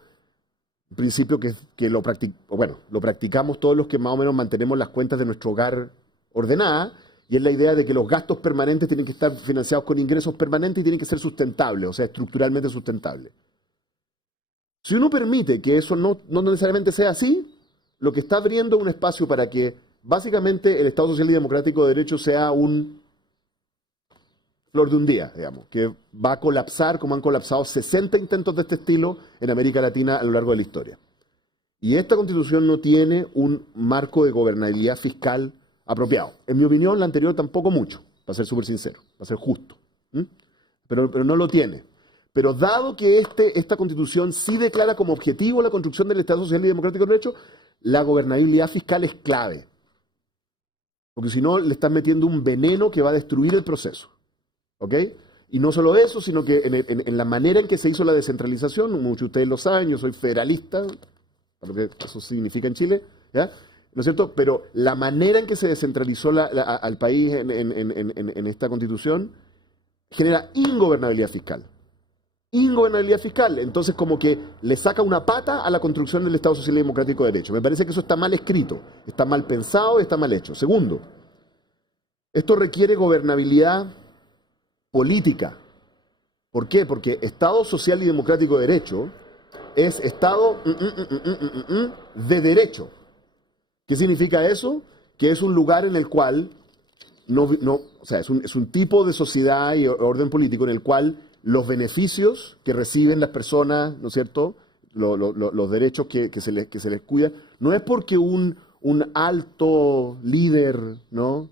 Un principio que lo practicamos todos los que más o menos mantenemos las cuentas de nuestro hogar ordenadas, y es la idea de que los gastos permanentes tienen que estar financiados con ingresos permanentes y tienen que ser sustentables, o sea, estructuralmente sustentables. Si uno permite que eso no necesariamente sea así, lo que está abriendo un espacio para que básicamente el Estado social y democrático de derecho sea un flor de un día, digamos, que va a colapsar como han colapsado 60 intentos de este estilo en América Latina a lo largo de la historia. Y esta Constitución no tiene un marco de gobernabilidad fiscal apropiado. En mi opinión, la anterior tampoco mucho, para ser súper sincero, para ser justo. Pero no lo tiene. Pero dado que esta Constitución sí declara como objetivo la construcción del Estado social y democrático de derecho, la gobernabilidad fiscal es clave. Porque si no, le están metiendo un veneno que va a destruir el proceso. ¿Ok? Y no solo eso, sino que en la manera en que se hizo la descentralización, muchos de ustedes lo saben, yo soy federalista, para lo que eso significa en Chile, ¿ya? ¿No es cierto? Pero la manera en que se descentralizó al país en esta Constitución genera ingobernabilidad fiscal. Ingobernabilidad fiscal, entonces como que le saca una pata a la construcción del Estado Social y Democrático de Derecho. Me parece que eso está mal escrito, está mal pensado y está mal hecho. Segundo, esto requiere gobernabilidad política. ¿Por qué? Porque Estado Social y Democrático de Derecho es Estado de derecho. ¿Qué significa eso? Que es un lugar en el cual es un tipo de sociedad y orden político en el cual los beneficios que reciben las personas, ¿no es cierto?, los derechos que se les cuida, no es porque un alto líder, ¿no?,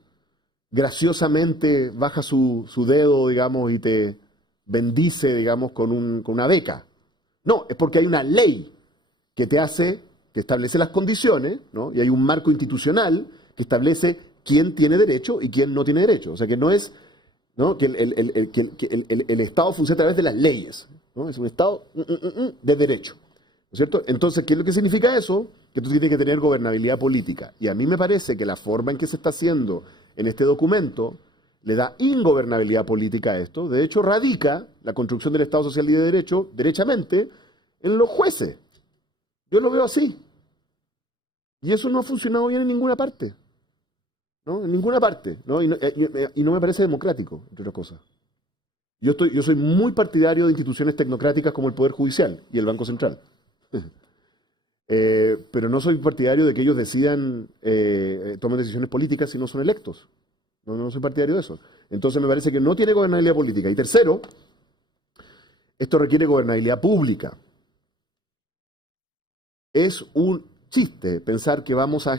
graciosamente baja su dedo, digamos, y te bendice, digamos, con una beca. No, es porque hay una ley que establece las condiciones, ¿no?, y hay un marco institucional que establece quién tiene derecho y quién no tiene derecho. O sea, que no es, ¿no?, que el Estado funciona a través de las leyes, ¿no? Es un Estado de derecho, ¿no es cierto? Entonces, ¿qué es lo que significa eso? Que tú tienes que tener gobernabilidad política. Y a mí me parece que la forma en que se está haciendo en este documento le da ingobernabilidad política a esto. De hecho, radica la construcción del Estado social y de derecho, derechamente, en los jueces. Yo lo veo así. Y eso no ha funcionado bien en ninguna parte. ¿No? En ninguna parte, ¿no? Y no me parece democrático, entre otras cosas. Yo soy muy partidario de instituciones tecnocráticas como el Poder Judicial y el Banco Central. Pero no soy partidario de que ellos tomen decisiones políticas si no son electos. No soy partidario de eso. Entonces me parece que no tiene gobernabilidad política. Y tercero, esto requiere gobernabilidad pública. Es un chiste pensar que vamos a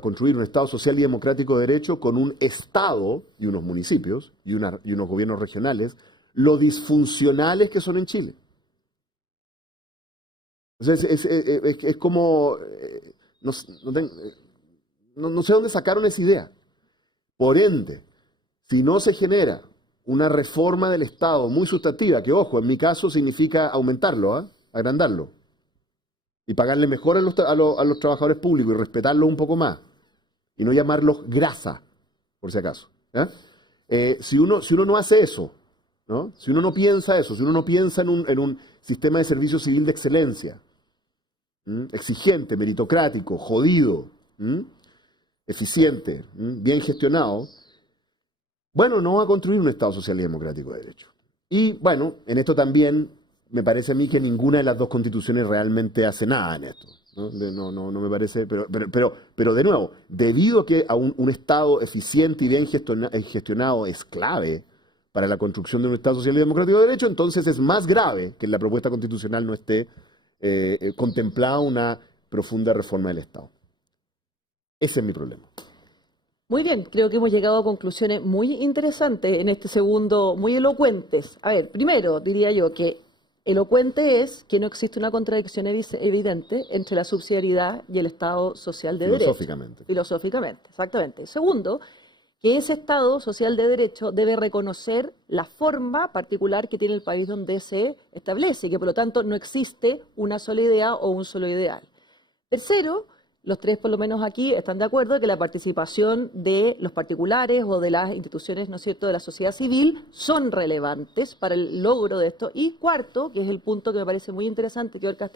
construir un Estado social y democrático de derecho con un Estado y unos municipios y unos gobiernos regionales, lo disfuncionales que son en Chile. Entonces, es como, no sé dónde sacaron esa idea. Por ende, si no se genera una reforma del Estado muy sustantiva, que ojo, en mi caso significa aumentarlo, agrandarlo, y pagarle mejor a los trabajadores públicos y respetarlos un poco más, y no llamarlos grasa, por si acaso. Si uno no hace eso, ¿no? Si uno no piensa eso, si uno no piensa en un sistema de servicio civil de excelencia, exigente, meritocrático, jodido, eficiente, bien gestionado, bueno, no va a construir un Estado social y democrático de derecho. Y bueno, en esto también me parece a mí que ninguna de las dos constituciones realmente hace nada en esto. No me parece, pero de nuevo, debido a que un Estado eficiente y bien gestionado es clave para la construcción de un Estado social y democrático de derecho, entonces es más grave que en la propuesta constitucional no esté contemplada una profunda reforma del Estado. Ese es mi problema. Muy bien, creo que hemos llegado a conclusiones muy interesantes en este segundo, muy elocuentes. A ver, primero diría yo que elocuente es que no existe una contradicción evidente entre la subsidiariedad y el Estado social de derecho. Filosóficamente, exactamente. Segundo, que ese Estado social de derecho debe reconocer la forma particular que tiene el país donde se establece y que por lo tanto no existe una sola idea o un solo ideal. Tercero, los tres, por lo menos aquí, están de acuerdo en que la participación de los particulares o de las instituciones, ¿no es cierto?, de la sociedad civil son relevantes para el logro de esto. Y cuarto, que es el punto que me parece muy interesante que Oscar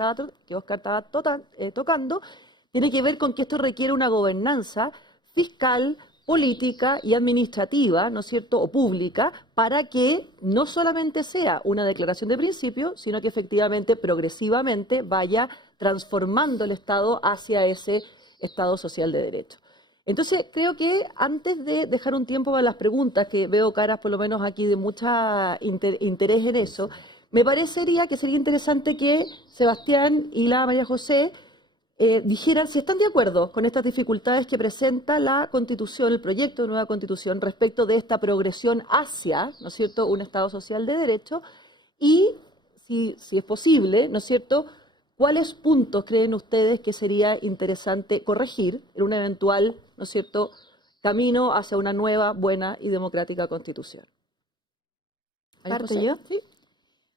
estaba tocando, tiene que ver con que esto requiere una gobernanza fiscal, política y administrativa, ¿no es cierto?, o pública, para que no solamente sea una declaración de principios, sino que efectivamente, progresivamente, vaya transformando el Estado hacia ese Estado social de derecho. Entonces, creo que antes de dejar un tiempo para las preguntas, que veo caras por lo menos aquí de mucho interés en eso, me parecería que sería interesante que Sebastián y la María José dijeran si están de acuerdo con estas dificultades que presenta la Constitución, el proyecto de nueva Constitución respecto de esta progresión hacia, ¿no es cierto?, un Estado social de derecho y, si es posible, ¿no es cierto?, ¿cuáles puntos creen ustedes que sería interesante corregir en un eventual, ¿no es cierto?, camino hacia una nueva, buena y democrática Constitución? ¿Parto yo? Sí.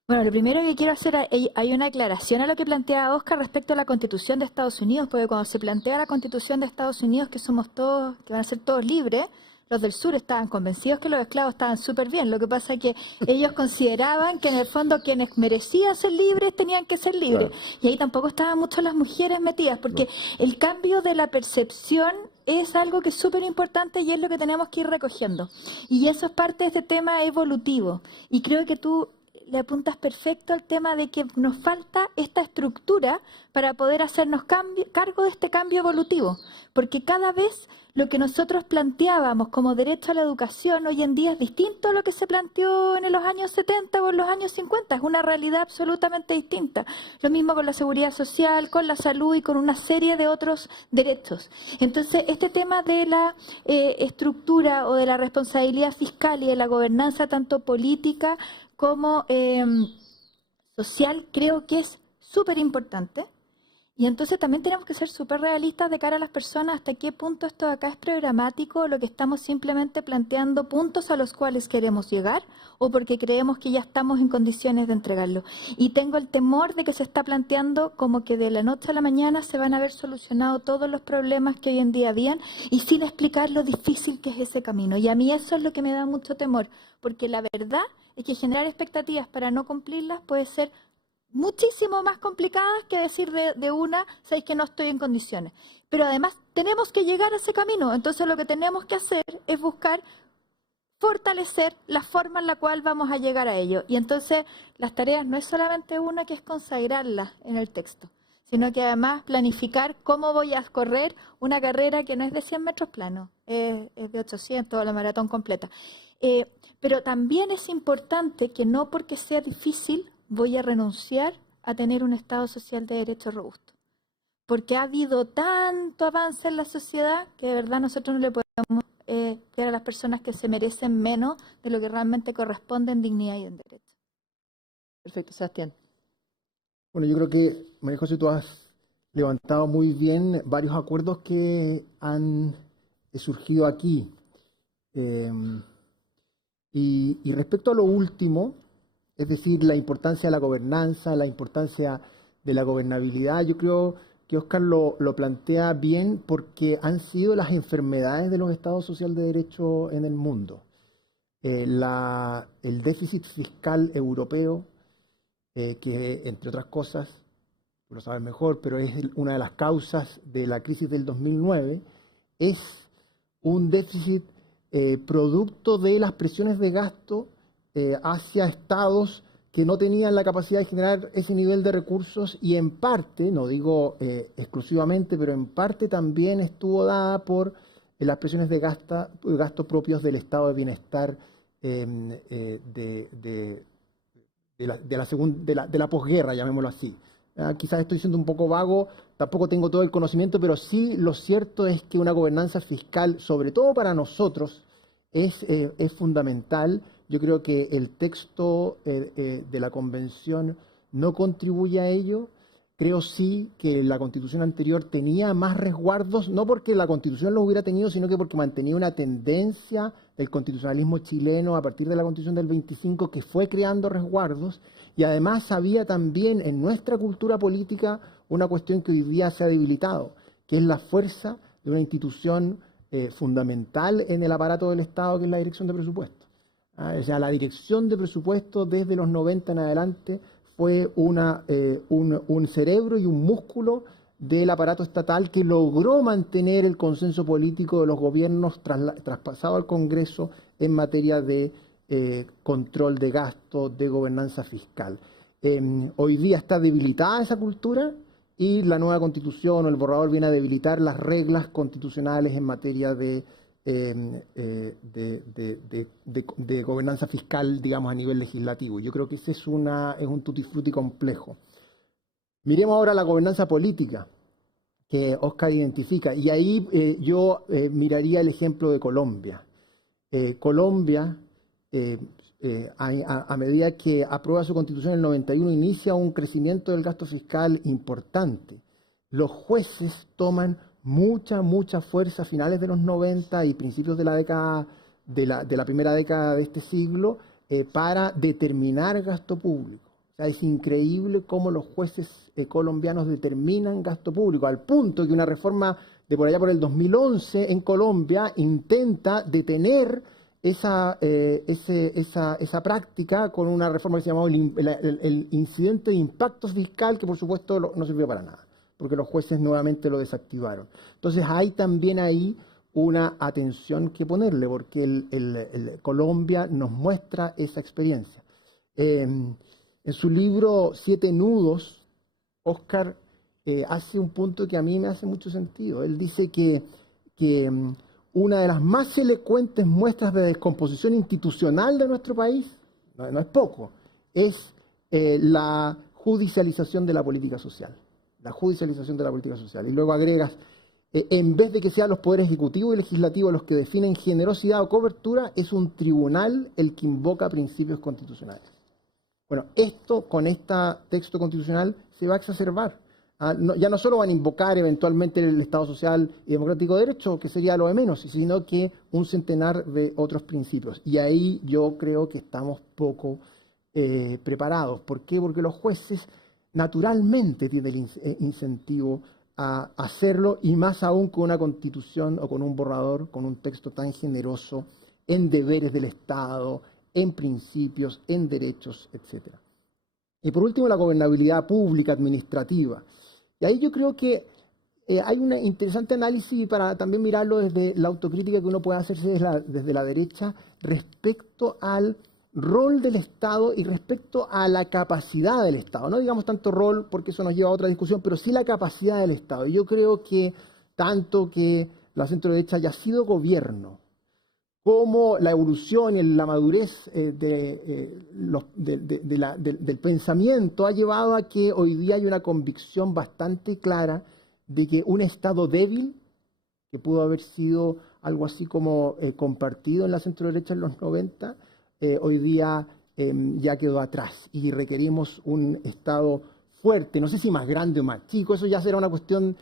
Bueno, lo primero que quiero hacer, hay una aclaración a lo que planteaba Oscar respecto a la Constitución de Estados Unidos, porque cuando se plantea la Constitución de Estados Unidos, que somos todos, que van a ser todos libres, los del sur estaban convencidos que los esclavos estaban súper bien. Lo que pasa es que ellos consideraban que en el fondo quienes merecían ser libres tenían que ser libres. Claro. Y ahí tampoco estaban mucho las mujeres metidas, porque el cambio de la percepción es algo que es súper importante y es lo que tenemos que ir recogiendo. Y eso es parte de este tema evolutivo. Y creo que tú le apuntas perfecto al tema de que nos falta esta estructura para poder hacernos cargo de este cambio evolutivo, porque cada vez lo que nosotros planteábamos como derecho a la educación hoy en día es distinto a lo que se planteó en los años 70 o en los años 50, es una realidad absolutamente distinta. Lo mismo con la seguridad social, con la salud y con una serie de otros derechos. Entonces, este tema de la estructura o de la responsabilidad fiscal y de la gobernanza tanto política como social, creo que es súper importante. Y entonces también tenemos que ser súper realistas de cara a las personas hasta qué punto esto de acá es programático o lo que estamos simplemente planteando puntos a los cuales queremos llegar o porque creemos que ya estamos en condiciones de entregarlo. Y tengo el temor de que se está planteando como que de la noche a la mañana se van a haber solucionado todos los problemas que hoy en día habían y sin explicar lo difícil que es ese camino. Y a mí eso es lo que me da mucho temor, porque la verdad es que generar expectativas para no cumplirlas puede ser muchísimo más complicadas que decir de una, sabéis que no estoy en condiciones. Pero además tenemos que llegar a ese camino, entonces lo que tenemos que hacer es buscar fortalecer la forma en la cual vamos a llegar a ello. Y entonces las tareas no es solamente una que es consagrarlas en el texto, sino que además planificar cómo voy a correr una carrera que no es de 100 metros planos, es de 800 o la maratón completa. Pero también es importante que no porque sea difícil voy a renunciar a tener un Estado social de derecho robusto. porque ha habido tanto avance en la sociedad que de verdad nosotros no le podemos dar a las personas que se merecen menos de lo que realmente corresponde en dignidad y en derecho. Perfecto, Sebastián. Bueno, yo creo que, María José, tú has levantado muy bien varios acuerdos que han surgido aquí. Y respecto a lo último, es decir, la importancia de la gobernanza, la importancia de la gobernabilidad, yo creo que Óscar lo plantea bien porque han sido las enfermedades de los estados sociales de derecho en el mundo. El déficit fiscal europeo, que entre otras cosas, tú lo sabes mejor, pero es una de las causas de la crisis del 2009, es un déficit producto de las presiones de gasto hacia estados que no tenían la capacidad de generar ese nivel de recursos y en parte, no digo exclusivamente, pero en parte también estuvo dada por las presiones de gasto propios del estado de bienestar de la posguerra, llamémoslo así. Quizás estoy siendo un poco vago, tampoco tengo todo el conocimiento, pero sí lo cierto es que una gobernanza fiscal, sobre todo para nosotros, es fundamental. Yo creo que el texto de la Convención no contribuye a ello. Creo sí que la Constitución anterior tenía más resguardos, no porque la Constitución los hubiera tenido, sino que porque mantenía una tendencia del constitucionalismo chileno a partir de la Constitución del 25 que fue creando resguardos, y además había también en nuestra cultura política una cuestión que hoy día se ha debilitado, que es la fuerza de una institución fundamental en el aparato del Estado, que es la Dirección de Presupuestos. O sea, la Dirección de Presupuestos desde los 90 en adelante fue un cerebro y un músculo del aparato estatal que logró mantener el consenso político de los gobiernos traspasado al Congreso en materia de control de gasto, de gobernanza fiscal. Hoy día está debilitada esa cultura y la nueva Constitución o el borrador viene a debilitar las reglas constitucionales en materia de gobernanza fiscal, digamos, a nivel legislativo. Yo creo que ese es un tutti frutti complejo. Miremos ahora la gobernanza política que Óscar identifica, y ahí yo miraría el ejemplo de Colombia. Colombia, a medida que aprueba su constitución en el 91, inicia un crecimiento del gasto fiscal importante. Los jueces toman mucha fuerza a finales de los 90 y principios de la década de la primera década de este siglo para determinar gasto público. O sea, es increíble cómo los jueces colombianos determinan gasto público, al punto que una reforma de por allá por el 2011 en Colombia intenta detener esa práctica con una reforma que se llamaba el incidente de impacto fiscal, que por supuesto no sirvió para nada, porque los jueces nuevamente lo desactivaron. Entonces hay también ahí una atención que ponerle, porque Colombia nos muestra esa experiencia. En su libro Siete Nudos, Óscar hace un punto que a mí me hace mucho sentido. Él dice que una de las más elocuentes muestras de descomposición institucional de nuestro país, no es poco, es la judicialización de la política social. La judicialización de la política social. Y luego agregas, en vez de que sean los poderes ejecutivo y legislativo los que definen generosidad o cobertura, es un tribunal el que invoca principios constitucionales. Bueno, esto con este texto constitucional se va a exacerbar. Ya no solo van a invocar eventualmente el Estado social y democrático de derecho, que sería lo de menos, sino que un centenar de otros principios. Y ahí yo creo que estamos poco preparados. ¿Por qué? Porque los jueces naturalmente tienen el incentivo a hacerlo, y más aún con una constitución o con un borrador, con un texto tan generoso en deberes del Estado, en principios, en derechos, etc. Y por último, la gobernabilidad pública, administrativa. Y ahí yo creo que hay un interesante análisis para también mirarlo desde la autocrítica que uno puede hacerse desde la derecha respecto al rol del Estado y respecto a la capacidad del Estado. No digamos tanto rol, porque eso nos lleva a otra discusión, pero sí la capacidad del Estado. Y yo creo que tanto que la centro-derecha haya sido gobierno, como la evolución y la madurez del pensamiento ha llevado a que hoy día hay una convicción bastante clara de que un Estado débil, que pudo haber sido algo así como compartido en la centro-derecha en los 90, hoy día ya quedó atrás y requerimos un Estado fuerte, no sé si más grande o más chico, eso ya será una cuestión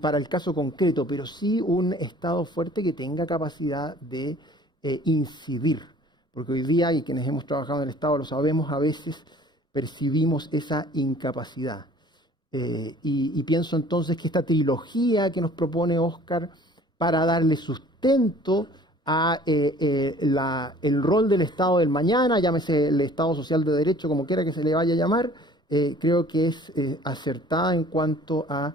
para el caso concreto, pero sí un Estado fuerte que tenga capacidad de incidir, porque hoy día, y quienes hemos trabajado en el Estado lo sabemos, a veces percibimos esa incapacidad. Y pienso entonces que esta trilogía que nos propone Óscar para darle sustento a el rol del Estado del mañana, llámese el Estado social de derecho, como quiera que se le vaya a llamar, creo que es acertada en cuanto a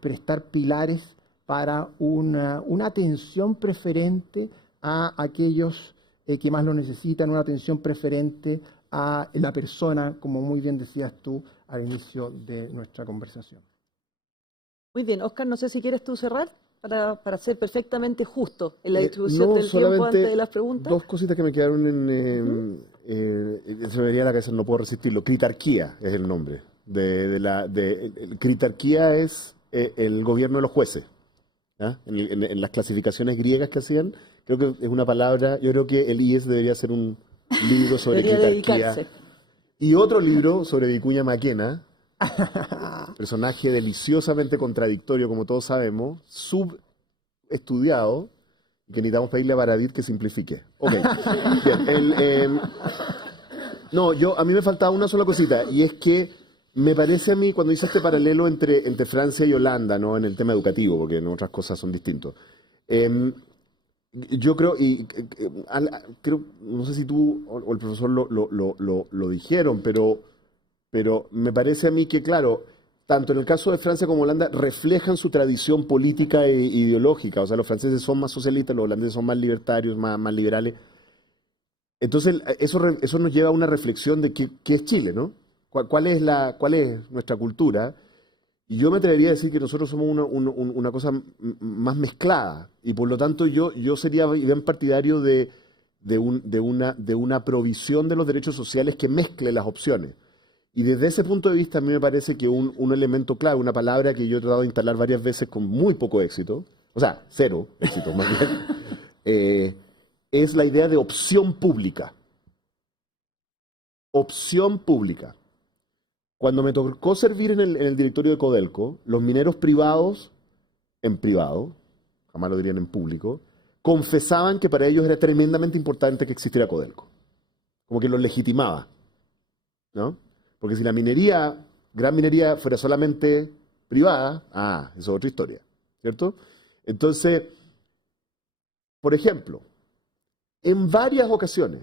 prestar pilares para una atención preferente a aquellos que más lo necesitan, una atención preferente a la persona, como muy bien decías tú al inicio de nuestra conversación. Muy bien, Óscar, no sé si quieres tú cerrar para ser perfectamente justo en la distribución del tiempo antes de las preguntas. Dos cositas que me quedaron se me venía a la cabeza, no puedo resistirlo. Critarquía es el nombre. Critarquía es el gobierno de los jueces. ¿Ah? En las clasificaciones griegas que hacían, creo que es una palabra, yo creo que el IES debería hacer un libro sobre critarquía. Y otro libro sobre Vicuña Maquena, personaje deliciosamente contradictorio, como todos sabemos, subestudiado, que necesitamos pedirle a Baradit que simplifique. Ok, bien. No, a mí me faltaba una sola cosita, y es que me parece a mí, cuando hice este paralelo entre Francia y Holanda, ¿no? En el tema educativo, porque en otras cosas son distintos. Yo creo, no sé si tú o el profesor lo dijeron, pero me parece a mí que, claro, tanto en el caso de Francia como Holanda reflejan su tradición política e ideológica. O sea, los franceses son más socialistas, los holandeses son más libertarios, más liberales. Entonces, eso nos lleva a una reflexión de qué es Chile, ¿no? ¿Cuál es nuestra cultura? Y yo me atrevería a decir que nosotros somos una cosa más mezclada, y por lo tanto yo sería bien partidario de una provisión de los derechos sociales que mezcle las opciones. Y desde ese punto de vista a mí me parece que un elemento clave, una palabra que yo he tratado de instalar varias veces con muy poco éxito, o sea, cero éxito más bien, es la idea de opción pública. Opción pública. Cuando me tocó servir en el directorio de Codelco, los mineros privados, en privado, jamás lo dirían en público, confesaban que para ellos era tremendamente importante que existiera Codelco. Como que los legitimaba, ¿no? Porque si la minería, gran minería, fuera solamente privada, eso es otra historia, ¿cierto? Entonces, por ejemplo, en varias ocasiones,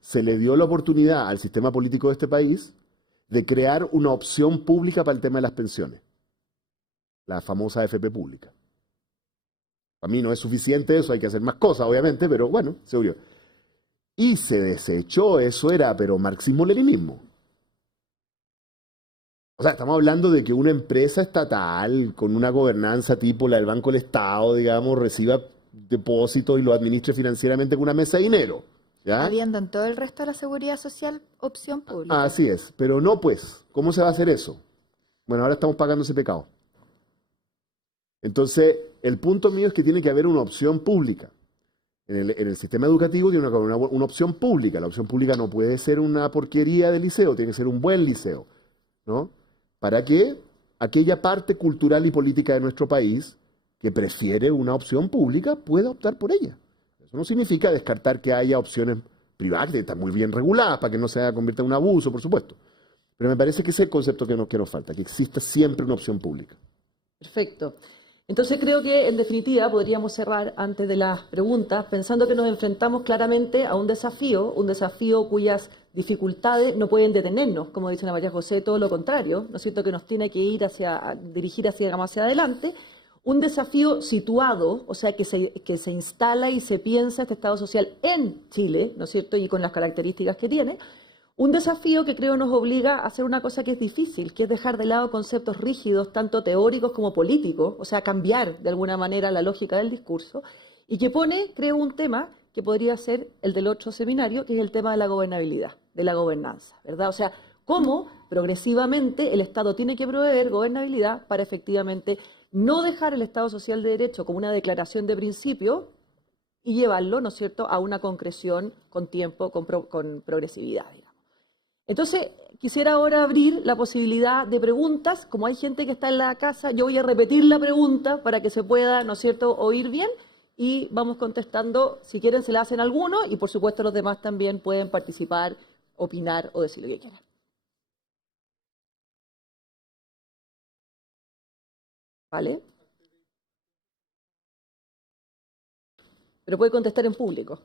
se le dio la oportunidad al sistema político de este país de crear una opción pública para el tema de las pensiones, la famosa AFP pública. Para mí no es suficiente eso, hay que hacer más cosas, obviamente, pero bueno, se abrió. Y se desechó, eso era, pero marxismo-leninismo. O sea, estamos hablando de que una empresa estatal con una gobernanza tipo la del Banco del Estado, digamos, reciba depósitos y lo administre financieramente con una mesa de dinero. ¿Ya? Habiendo en todo el resto de la seguridad social opción pública. Así es, pero no pues, ¿cómo se va a hacer eso? Bueno, ahora estamos pagando ese pecado. Entonces, el punto mío es que tiene que haber una opción pública. En el sistema educativo tiene que haber una opción pública. La opción pública no puede ser una porquería de liceo, tiene que ser un buen liceo, ¿no? Para que aquella parte cultural y política de nuestro país que prefiere una opción pública pueda optar por ella. Eso no significa descartar que haya opciones privadas que están muy bien reguladas para que no se convierta en un abuso, por supuesto. Pero me parece que ese es el concepto que nos falta, que exista siempre una opción pública. Perfecto. Entonces creo que en definitiva podríamos cerrar antes de las preguntas pensando que nos enfrentamos claramente a un desafío cuyas dificultades no pueden detenernos, como dice Ana María José, todo lo contrario, ¿no es cierto?, que nos tiene que dirigir hacia adelante. Un desafío situado, o sea, que se instala y se piensa este Estado social en Chile, ¿no es cierto?, y con las características que tiene. Un desafío que creo nos obliga a hacer una cosa que es difícil, que es dejar de lado conceptos rígidos, tanto teóricos como políticos, o sea, cambiar de alguna manera la lógica del discurso, y que pone, creo, un tema que podría ser el del otro seminario, que es el tema de la gobernabilidad, de la gobernanza, ¿verdad? O sea, cómo progresivamente el Estado tiene que proveer gobernabilidad para efectivamente no dejar el Estado social de derecho como una declaración de principio y llevarlo, ¿no es cierto?, a una concreción con tiempo, con progresividad, digamos. Entonces, quisiera ahora abrir la posibilidad de preguntas. Como hay gente que está en la casa, yo voy a repetir la pregunta para que se pueda, ¿no es cierto?, oír bien, y vamos contestando. Si quieren, se la hacen algunos, y por supuesto los demás también pueden participar, opinar o decir lo que quieran. ¿Vale? Pero puede contestar en público.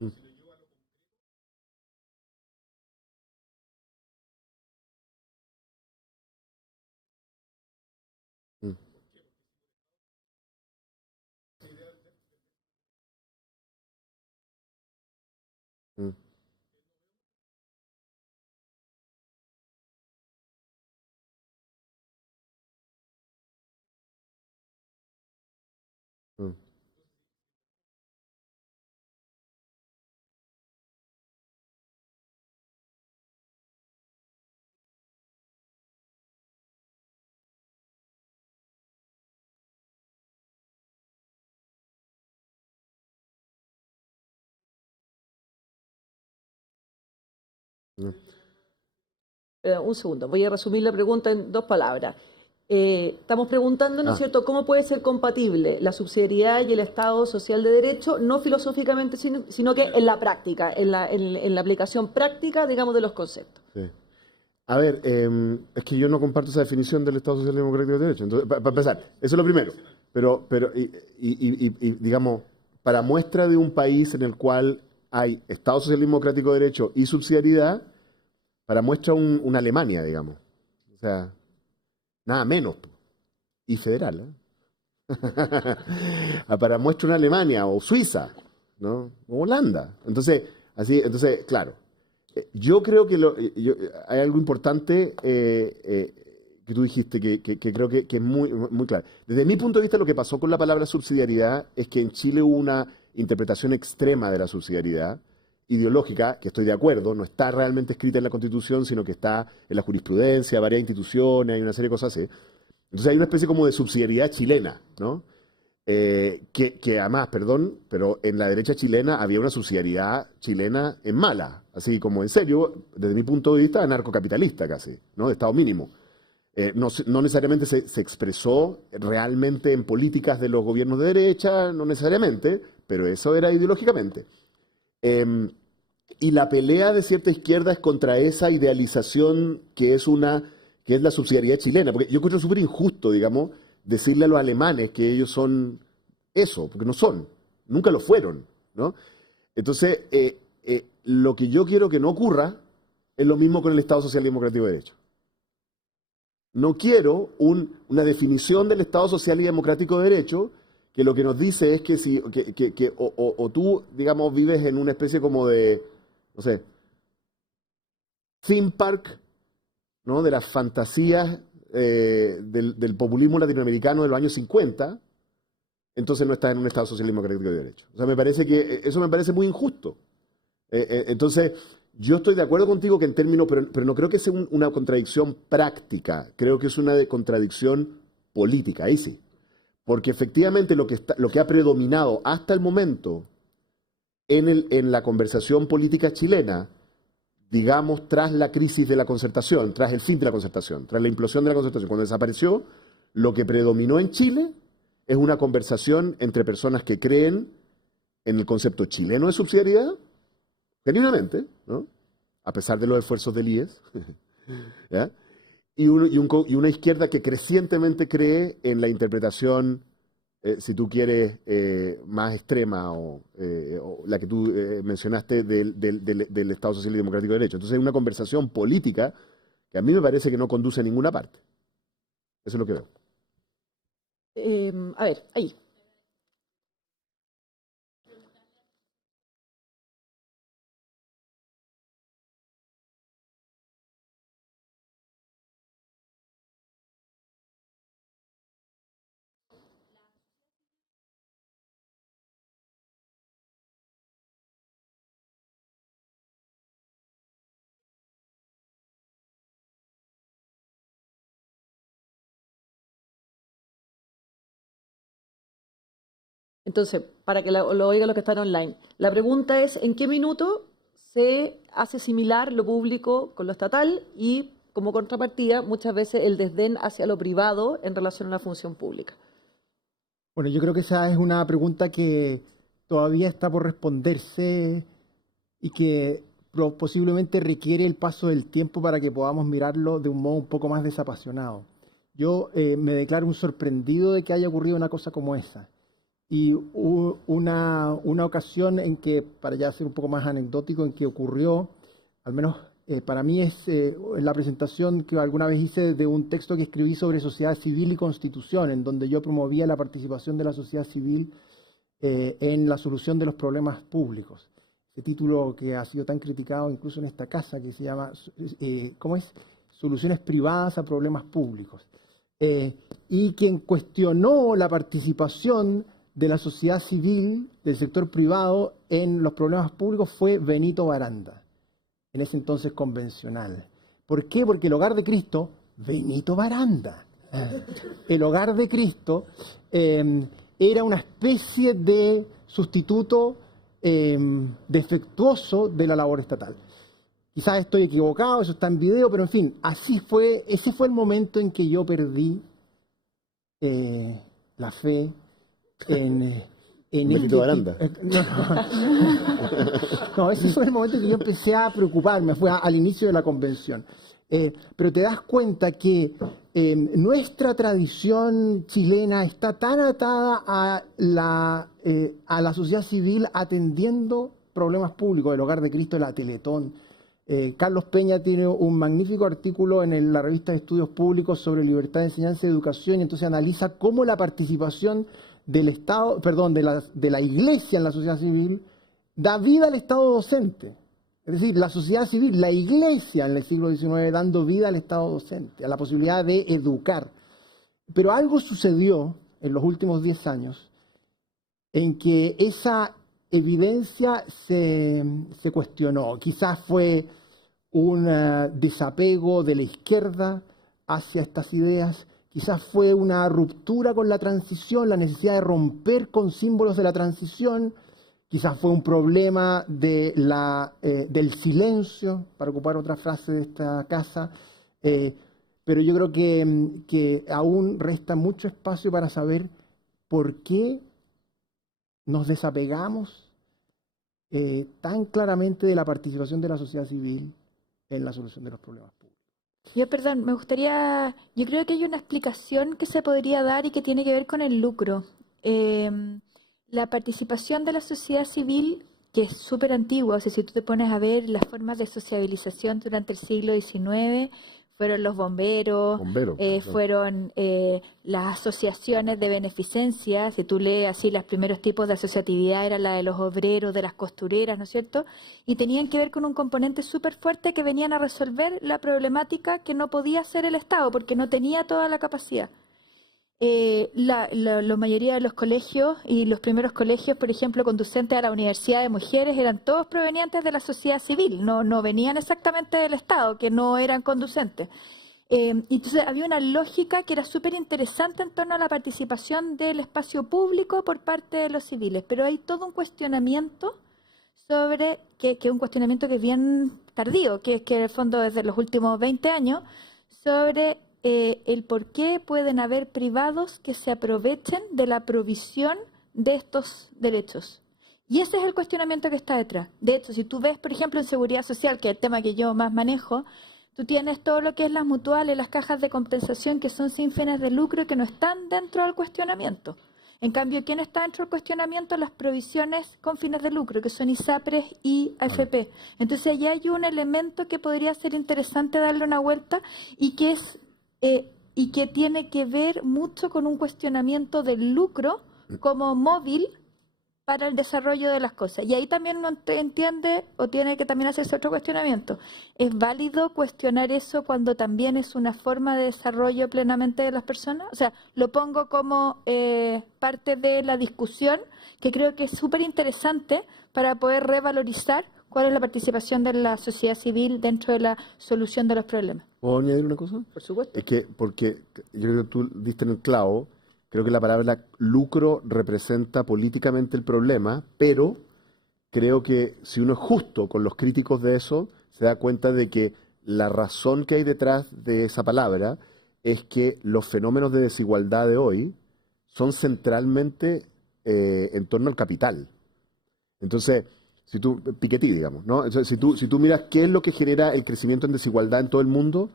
Mm, mm, mm, mm. Un segundo, voy a resumir la pregunta en 2 palabras. Estamos preguntando, ¿no es Ah, cierto?, cómo puede ser compatible la subsidiariedad y el Estado social de derecho, no filosóficamente, sino que en la práctica, en la aplicación práctica, digamos, de los conceptos. sí. A ver, es que yo no comparto esa definición del Estado Social Democrático de Derecho. Entonces, para empezar, eso es lo primero. Digamos, para muestra de un país en el cual hay Estado Social Democrático de Derecho y subsidiariedad, para muestra una Alemania, digamos. O sea, nada menos. Y federal, ¿eh? Para muestra una Alemania o Suiza, ¿no? O Holanda. Entonces, claro. Yo creo que hay algo importante que tú dijiste que creo que es muy claro. Desde mi punto de vista, lo que pasó con la palabra subsidiariedad es que en Chile hubo una interpretación extrema de la subsidiariedad ideológica, que estoy de acuerdo, no está realmente escrita en la Constitución, sino que está en la jurisprudencia, varias instituciones, hay una serie de cosas así. Entonces hay una especie como de subsidiariedad chilena, ¿no? Que además, perdón, pero en la derecha chilena había una subsidiariedad chilena en mala, así como en serio, desde mi punto de vista, anarcocapitalista casi, ¿no? De Estado mínimo. No necesariamente se expresó realmente en políticas de los gobiernos de derecha, no necesariamente, pero eso era ideológicamente. Eh, y la pelea de cierta izquierda es contra esa idealización que es la subsidiariedad chilena, porque yo encuentro súper injusto, digamos, decirle a los alemanes que ellos son eso, porque no son, nunca lo fueron, ¿no? Entonces, lo que yo quiero que no ocurra es lo mismo con el Estado Social Democrático de Derecho. No quiero una definición del Estado Social y Democrático de Derecho que lo que nos dice es que si o tú, digamos, vives en una especie como de, no sé, theme park, ¿no? De las fantasías del populismo latinoamericano de los años 50, entonces no estás en un Estado social y democrático de derecho. O sea, eso me parece muy injusto. Entonces, yo estoy de acuerdo contigo que en términos, pero no creo que sea una contradicción práctica, creo que es una contradicción política, ahí sí. Porque efectivamente lo que ha predominado hasta el momento en la conversación política chilena, digamos, tras la crisis de la concertación, tras el fin de la concertación, tras la implosión de la concertación, cuando desapareció, lo que predominó en Chile es una conversación entre personas que creen en el concepto chileno de subsidiariedad, genuinamente, ¿no? A pesar de los esfuerzos del IES, ¿ya? Y una izquierda que crecientemente cree en la interpretación, si tú quieres, más extrema o la que tú mencionaste del Estado Social y Democrático de Derecho. Entonces es una conversación política que a mí me parece que no conduce a ninguna parte. Eso es lo que veo. A ver, ahí. Entonces, para que lo oigan los que están online, la pregunta es, ¿en qué minuto se hace similar lo público con lo estatal y, como contrapartida, muchas veces el desdén hacia lo privado en relación a la función pública? Bueno, yo creo que esa es una pregunta que todavía está por responderse y que posiblemente requiere el paso del tiempo para que podamos mirarlo de un modo un poco más desapasionado. Yo me declaro un sorprendido de que haya ocurrido una cosa como esa. Y una ocasión en que, para ya ser un poco más anecdótico, en que ocurrió, al menos para mí es la presentación que alguna vez hice de un texto que escribí sobre sociedad civil y constitución, en donde yo promovía la participación de la sociedad civil en la solución de los problemas públicos. Ese título que ha sido tan criticado incluso en esta casa, que se llama, ¿cómo es? Soluciones privadas a problemas públicos. Y quien cuestionó la participación de la sociedad civil, del sector privado, en los problemas públicos fue Benito Baranda, en ese entonces convencional. ¿Por qué? Porque el Hogar de Cristo, Benito Baranda, el Hogar de Cristo era una especie de sustituto defectuoso de la labor estatal. Quizás estoy equivocado, eso está en video, pero en fin, así fue, ese fue el momento en que yo perdí la fe en Benito Baranda. No, ese fue el momento en que yo empecé a preocuparme, fue al inicio de la convención. Pero te das cuenta que nuestra tradición chilena está tan atada a la sociedad civil atendiendo problemas públicos, el Hogar de Cristo, la Teletón. Carlos Peña tiene un magnífico artículo en la revista de Estudios Públicos sobre libertad de enseñanza y educación, y entonces analiza cómo la participación del Estado, perdón, de la Iglesia en la sociedad civil da vida al Estado docente. Es decir, la sociedad civil, la Iglesia en el siglo XIX dando vida al Estado docente, a la posibilidad de educar. Pero algo sucedió en los últimos 10 años en que esa evidencia se cuestionó. Quizás fue un desapego de la izquierda hacia estas ideas, quizás fue una ruptura con la transición, la necesidad de romper con símbolos de la transición, quizás fue un problema del silencio, para ocupar otra frase de esta casa, pero yo creo que aún resta mucho espacio para saber por qué nos desapegamos tan claramente de la participación de la sociedad civil en la solución de los problemas públicos. Perdón, yo creo que hay una explicación que se podría dar y que tiene que ver con el lucro. La participación de la sociedad civil, que es súper antigua, o sea, si tú te pones a ver las formas de sociabilización durante el siglo XIX, fueron los bomberos, fueron las asociaciones de beneficencia. Si tú lees así, los primeros tipos de asociatividad era la de los obreros, de las costureras, ¿no es cierto? Y tenían que ver con un componente súper fuerte que venían a resolver la problemática que no podía hacer el Estado, porque no tenía toda la capacidad. La mayoría de los colegios y los primeros colegios, por ejemplo, conducentes a la Universidad de Mujeres, eran todos provenientes de la sociedad civil, no venían exactamente del Estado, que no eran conducentes. Entonces había una lógica que era súper interesante en torno a la participación del espacio público por parte de los civiles, pero hay todo un cuestionamiento sobre, que un cuestionamiento que es bien tardío, que es que en el fondo desde los últimos 20 años, sobre el por qué pueden haber privados que se aprovechen de la provisión de estos derechos. Y ese es el cuestionamiento que está detrás. De hecho, si tú ves, por ejemplo, en seguridad social, que es el tema que yo más manejo, tú tienes todo lo que es las mutuales, las cajas de compensación que son sin fines de lucro y que no están dentro del cuestionamiento. En cambio, ¿quién está dentro del cuestionamiento? Las provisiones con fines de lucro, que son ISAPRES y AFP. Entonces, allí hay un elemento que podría ser interesante darle una vuelta y que es y que tiene que ver mucho con un cuestionamiento del lucro como móvil para el desarrollo de las cosas. Y ahí también uno entiende o tiene que también hacerse otro cuestionamiento. ¿Es válido cuestionar eso cuando también es una forma de desarrollo plenamente de las personas? O sea, lo pongo como parte de la discusión que creo que es súper interesante para poder revalorizar cuál es la participación de la sociedad civil dentro de la solución de los problemas. ¿Puedo añadir una cosa? Por supuesto. Es que, porque yo creo que tú diste en el clavo, Creo que la palabra lucro representa políticamente el problema, pero creo que si uno es justo con los críticos de eso, se da cuenta de que la razón que hay detrás de esa palabra es que los fenómenos de desigualdad de hoy son centralmente en torno al capital. Entonces, si tú, Piketty, digamos, ¿no? Entonces, si tú miras qué es lo que genera el crecimiento en desigualdad en todo el mundo,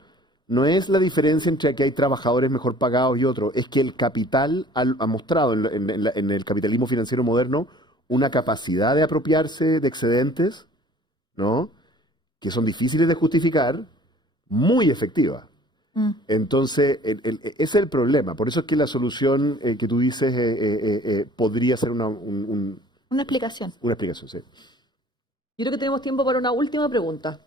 no es la diferencia entre que hay trabajadores mejor pagados y otros, es que el capital ha mostrado en el capitalismo financiero moderno una capacidad de apropiarse de excedentes, ¿no?, que son difíciles de justificar, muy efectiva. Entonces, ese es el problema. Por eso es que la solución que tú dices podría ser una explicación. Una explicación, sí. Yo creo que tenemos tiempo para una última pregunta.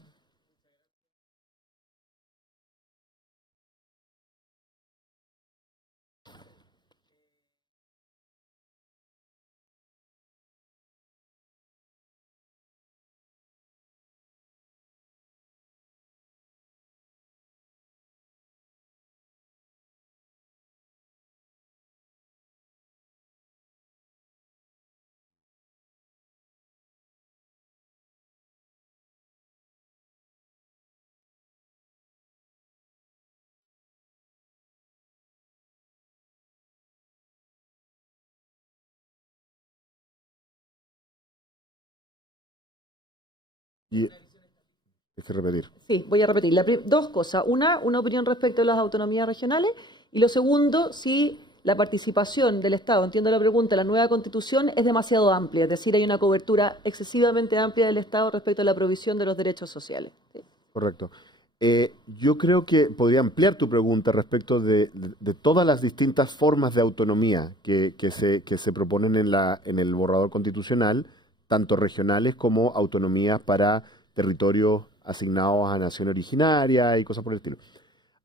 Y hay que repetir. Sí, voy a repetir. Dos cosas. Una opinión respecto a las autonomías regionales. Y lo segundo, si la participación del Estado, entiendo la pregunta, la nueva Constitución es demasiado amplia. Es decir, hay una cobertura excesivamente amplia del Estado respecto a la provisión de los derechos sociales. ¿Sí? Correcto. Yo creo que podría ampliar tu pregunta respecto de todas las distintas formas de autonomía que se proponen en el borrador constitucional, tanto regionales como autonomías para territorios asignados a nación originaria y cosas por el estilo.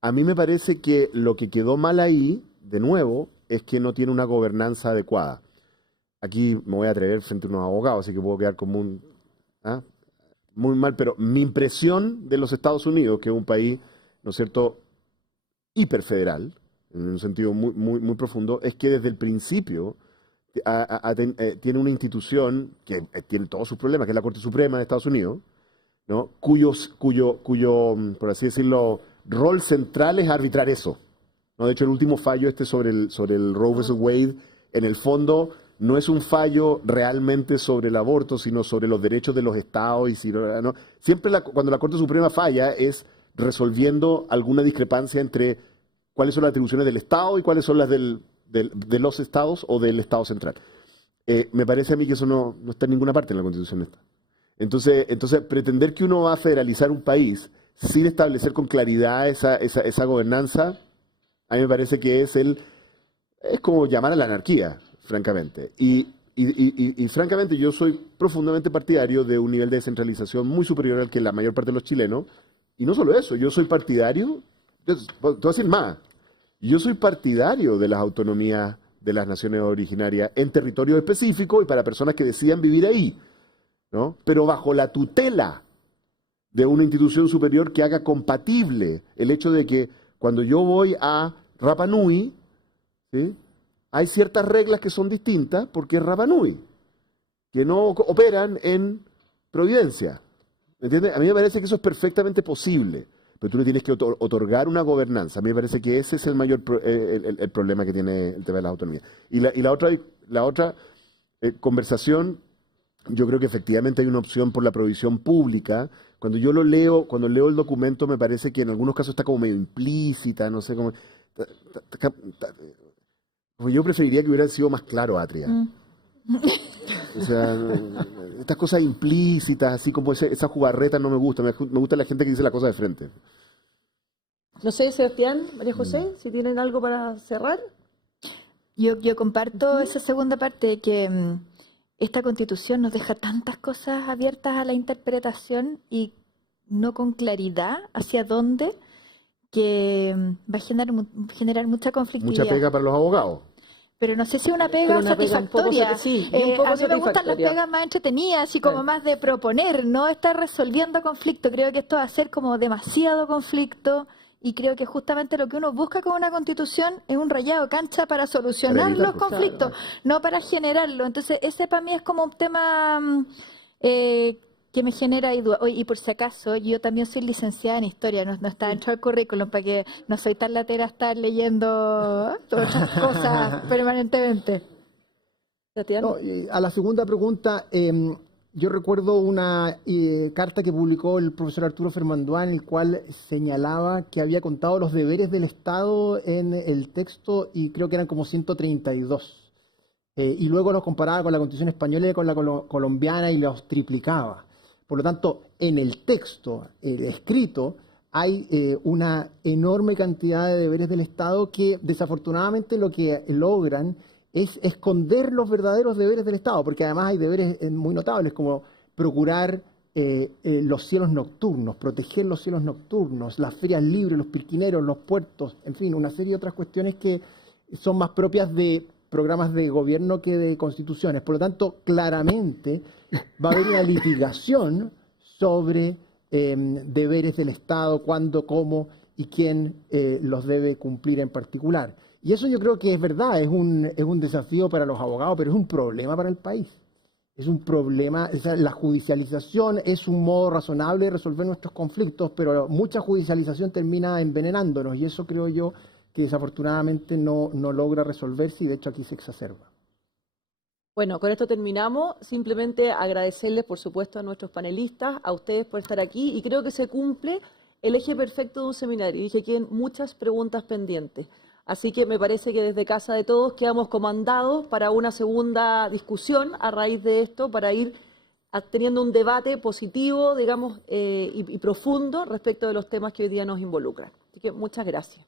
A mí me parece que lo que quedó mal ahí, de nuevo, es que no tiene una gobernanza adecuada. Aquí me voy a atrever frente a unos abogados, así que puedo quedar como muy mal, pero mi impresión de los Estados Unidos, que es un país, ¿no es cierto?, hiperfederal, en un sentido muy profundo, es que desde el principio tiene una institución que tiene todos sus problemas, que es la Corte Suprema de Estados Unidos, ¿no?, cuyo, por así decirlo, rol central es arbitrar eso, ¿no? De hecho, el último fallo sobre el Roe vs. Wade, en el fondo, no es un fallo realmente sobre el aborto, sino sobre los derechos de los estados. Siempre cuando la Corte Suprema falla es resolviendo alguna discrepancia entre cuáles son las atribuciones del Estado y cuáles son las de los estados o del Estado central. Me parece a mí que eso no está en ninguna parte en la Constitución esta. Entonces, pretender que uno va a federalizar un país sin establecer con claridad esa gobernanza, a mí me parece que es como llamar a la anarquía, francamente. Y francamente yo soy profundamente partidario de un nivel de descentralización muy superior al que la mayor parte de los chilenos. Y no solo eso, yo soy partidario, te voy a decir más, yo soy partidario de las autonomías de las naciones originarias en territorios específicos y para personas que decidan vivir ahí, ¿no? Pero bajo la tutela de una institución superior que haga compatible el hecho de que cuando yo voy a Rapa Nui, ¿sí?, hay ciertas reglas que son distintas porque es Rapa Nui, que no operan en Providencia. ¿Me entiendes? A mí me parece que eso es perfectamente posible, pero tú le tienes que otorgar una gobernanza. A mí me parece que ese es el mayor el problema que tiene el tema de las autonomías. Y la otra conversación, yo creo que efectivamente hay una opción por la provisión pública. Cuando leo el documento, me parece que en algunos casos está como medio implícita, no sé cómo. Yo preferiría que hubiera sido más claro, Atria. O sea, estas cosas implícitas, así como esa jugarreta no me gusta. Me gusta la gente que dice la cosa de frente. No sé, Sebastián, María José, si tienen algo para cerrar. Yo comparto esa segunda parte de que esta Constitución nos deja tantas cosas abiertas a la interpretación y no con claridad hacia dónde, que va a generar mucha conflictividad. Mucha pega para los abogados. Pero no sé si una pega satisfactoria. Un poco a mí me gustan las pegas más entretenidas, así como más de proponer, no estar resolviendo conflicto. Creo que esto va a ser como demasiado conflicto Y creo que justamente lo que uno busca con una constitución es un rayado de cancha para solucionar Para evitar, los pues. conflictos, no para generarlo. Entonces, ese para mí es como un tema que me genera ahí duda. Oye, y por si acaso, yo también soy licenciada en historia, no está dentro del currículum, para que no soy tan latera a estar leyendo otras cosas permanentemente. Tatiana. No, a la segunda pregunta, yo recuerdo una carta que publicó el profesor Arturo Fermandois, en el cual señalaba que había contado los deberes del Estado en el texto y creo que eran como 132. Y luego los comparaba con la Constitución española y con la colombiana y los triplicaba. Por lo tanto, en el texto escrito hay una enorme cantidad de deberes del Estado que desafortunadamente lo que logran es esconder los verdaderos deberes del Estado, porque además hay deberes muy notables como procurar los cielos nocturnos, proteger los cielos nocturnos, las ferias libres, los pirquineros, los puertos, en fin, una serie de otras cuestiones que son más propias de programas de gobierno que de constituciones. Por lo tanto, claramente va a haber una litigación sobre deberes del Estado, cuándo, cómo y quién los debe cumplir en particular. Y eso yo creo que es verdad, es un desafío para los abogados, pero es un problema para el país. Es un problema, o sea, la judicialización es un modo razonable de resolver nuestros conflictos, pero mucha judicialización termina envenenándonos y eso creo yo que desafortunadamente no logra resolverse y de hecho aquí se exacerba. Bueno, con esto terminamos. Simplemente agradecerles, por supuesto, a nuestros panelistas, a ustedes por estar aquí y creo que se cumple el eje perfecto de un seminario. Dije que hay muchas preguntas pendientes. Así que me parece que desde Casa de Todos quedamos comandados para una segunda discusión a raíz de esto, para ir teniendo un debate positivo, digamos, y profundo respecto de los temas que hoy día nos involucran. Así que muchas gracias.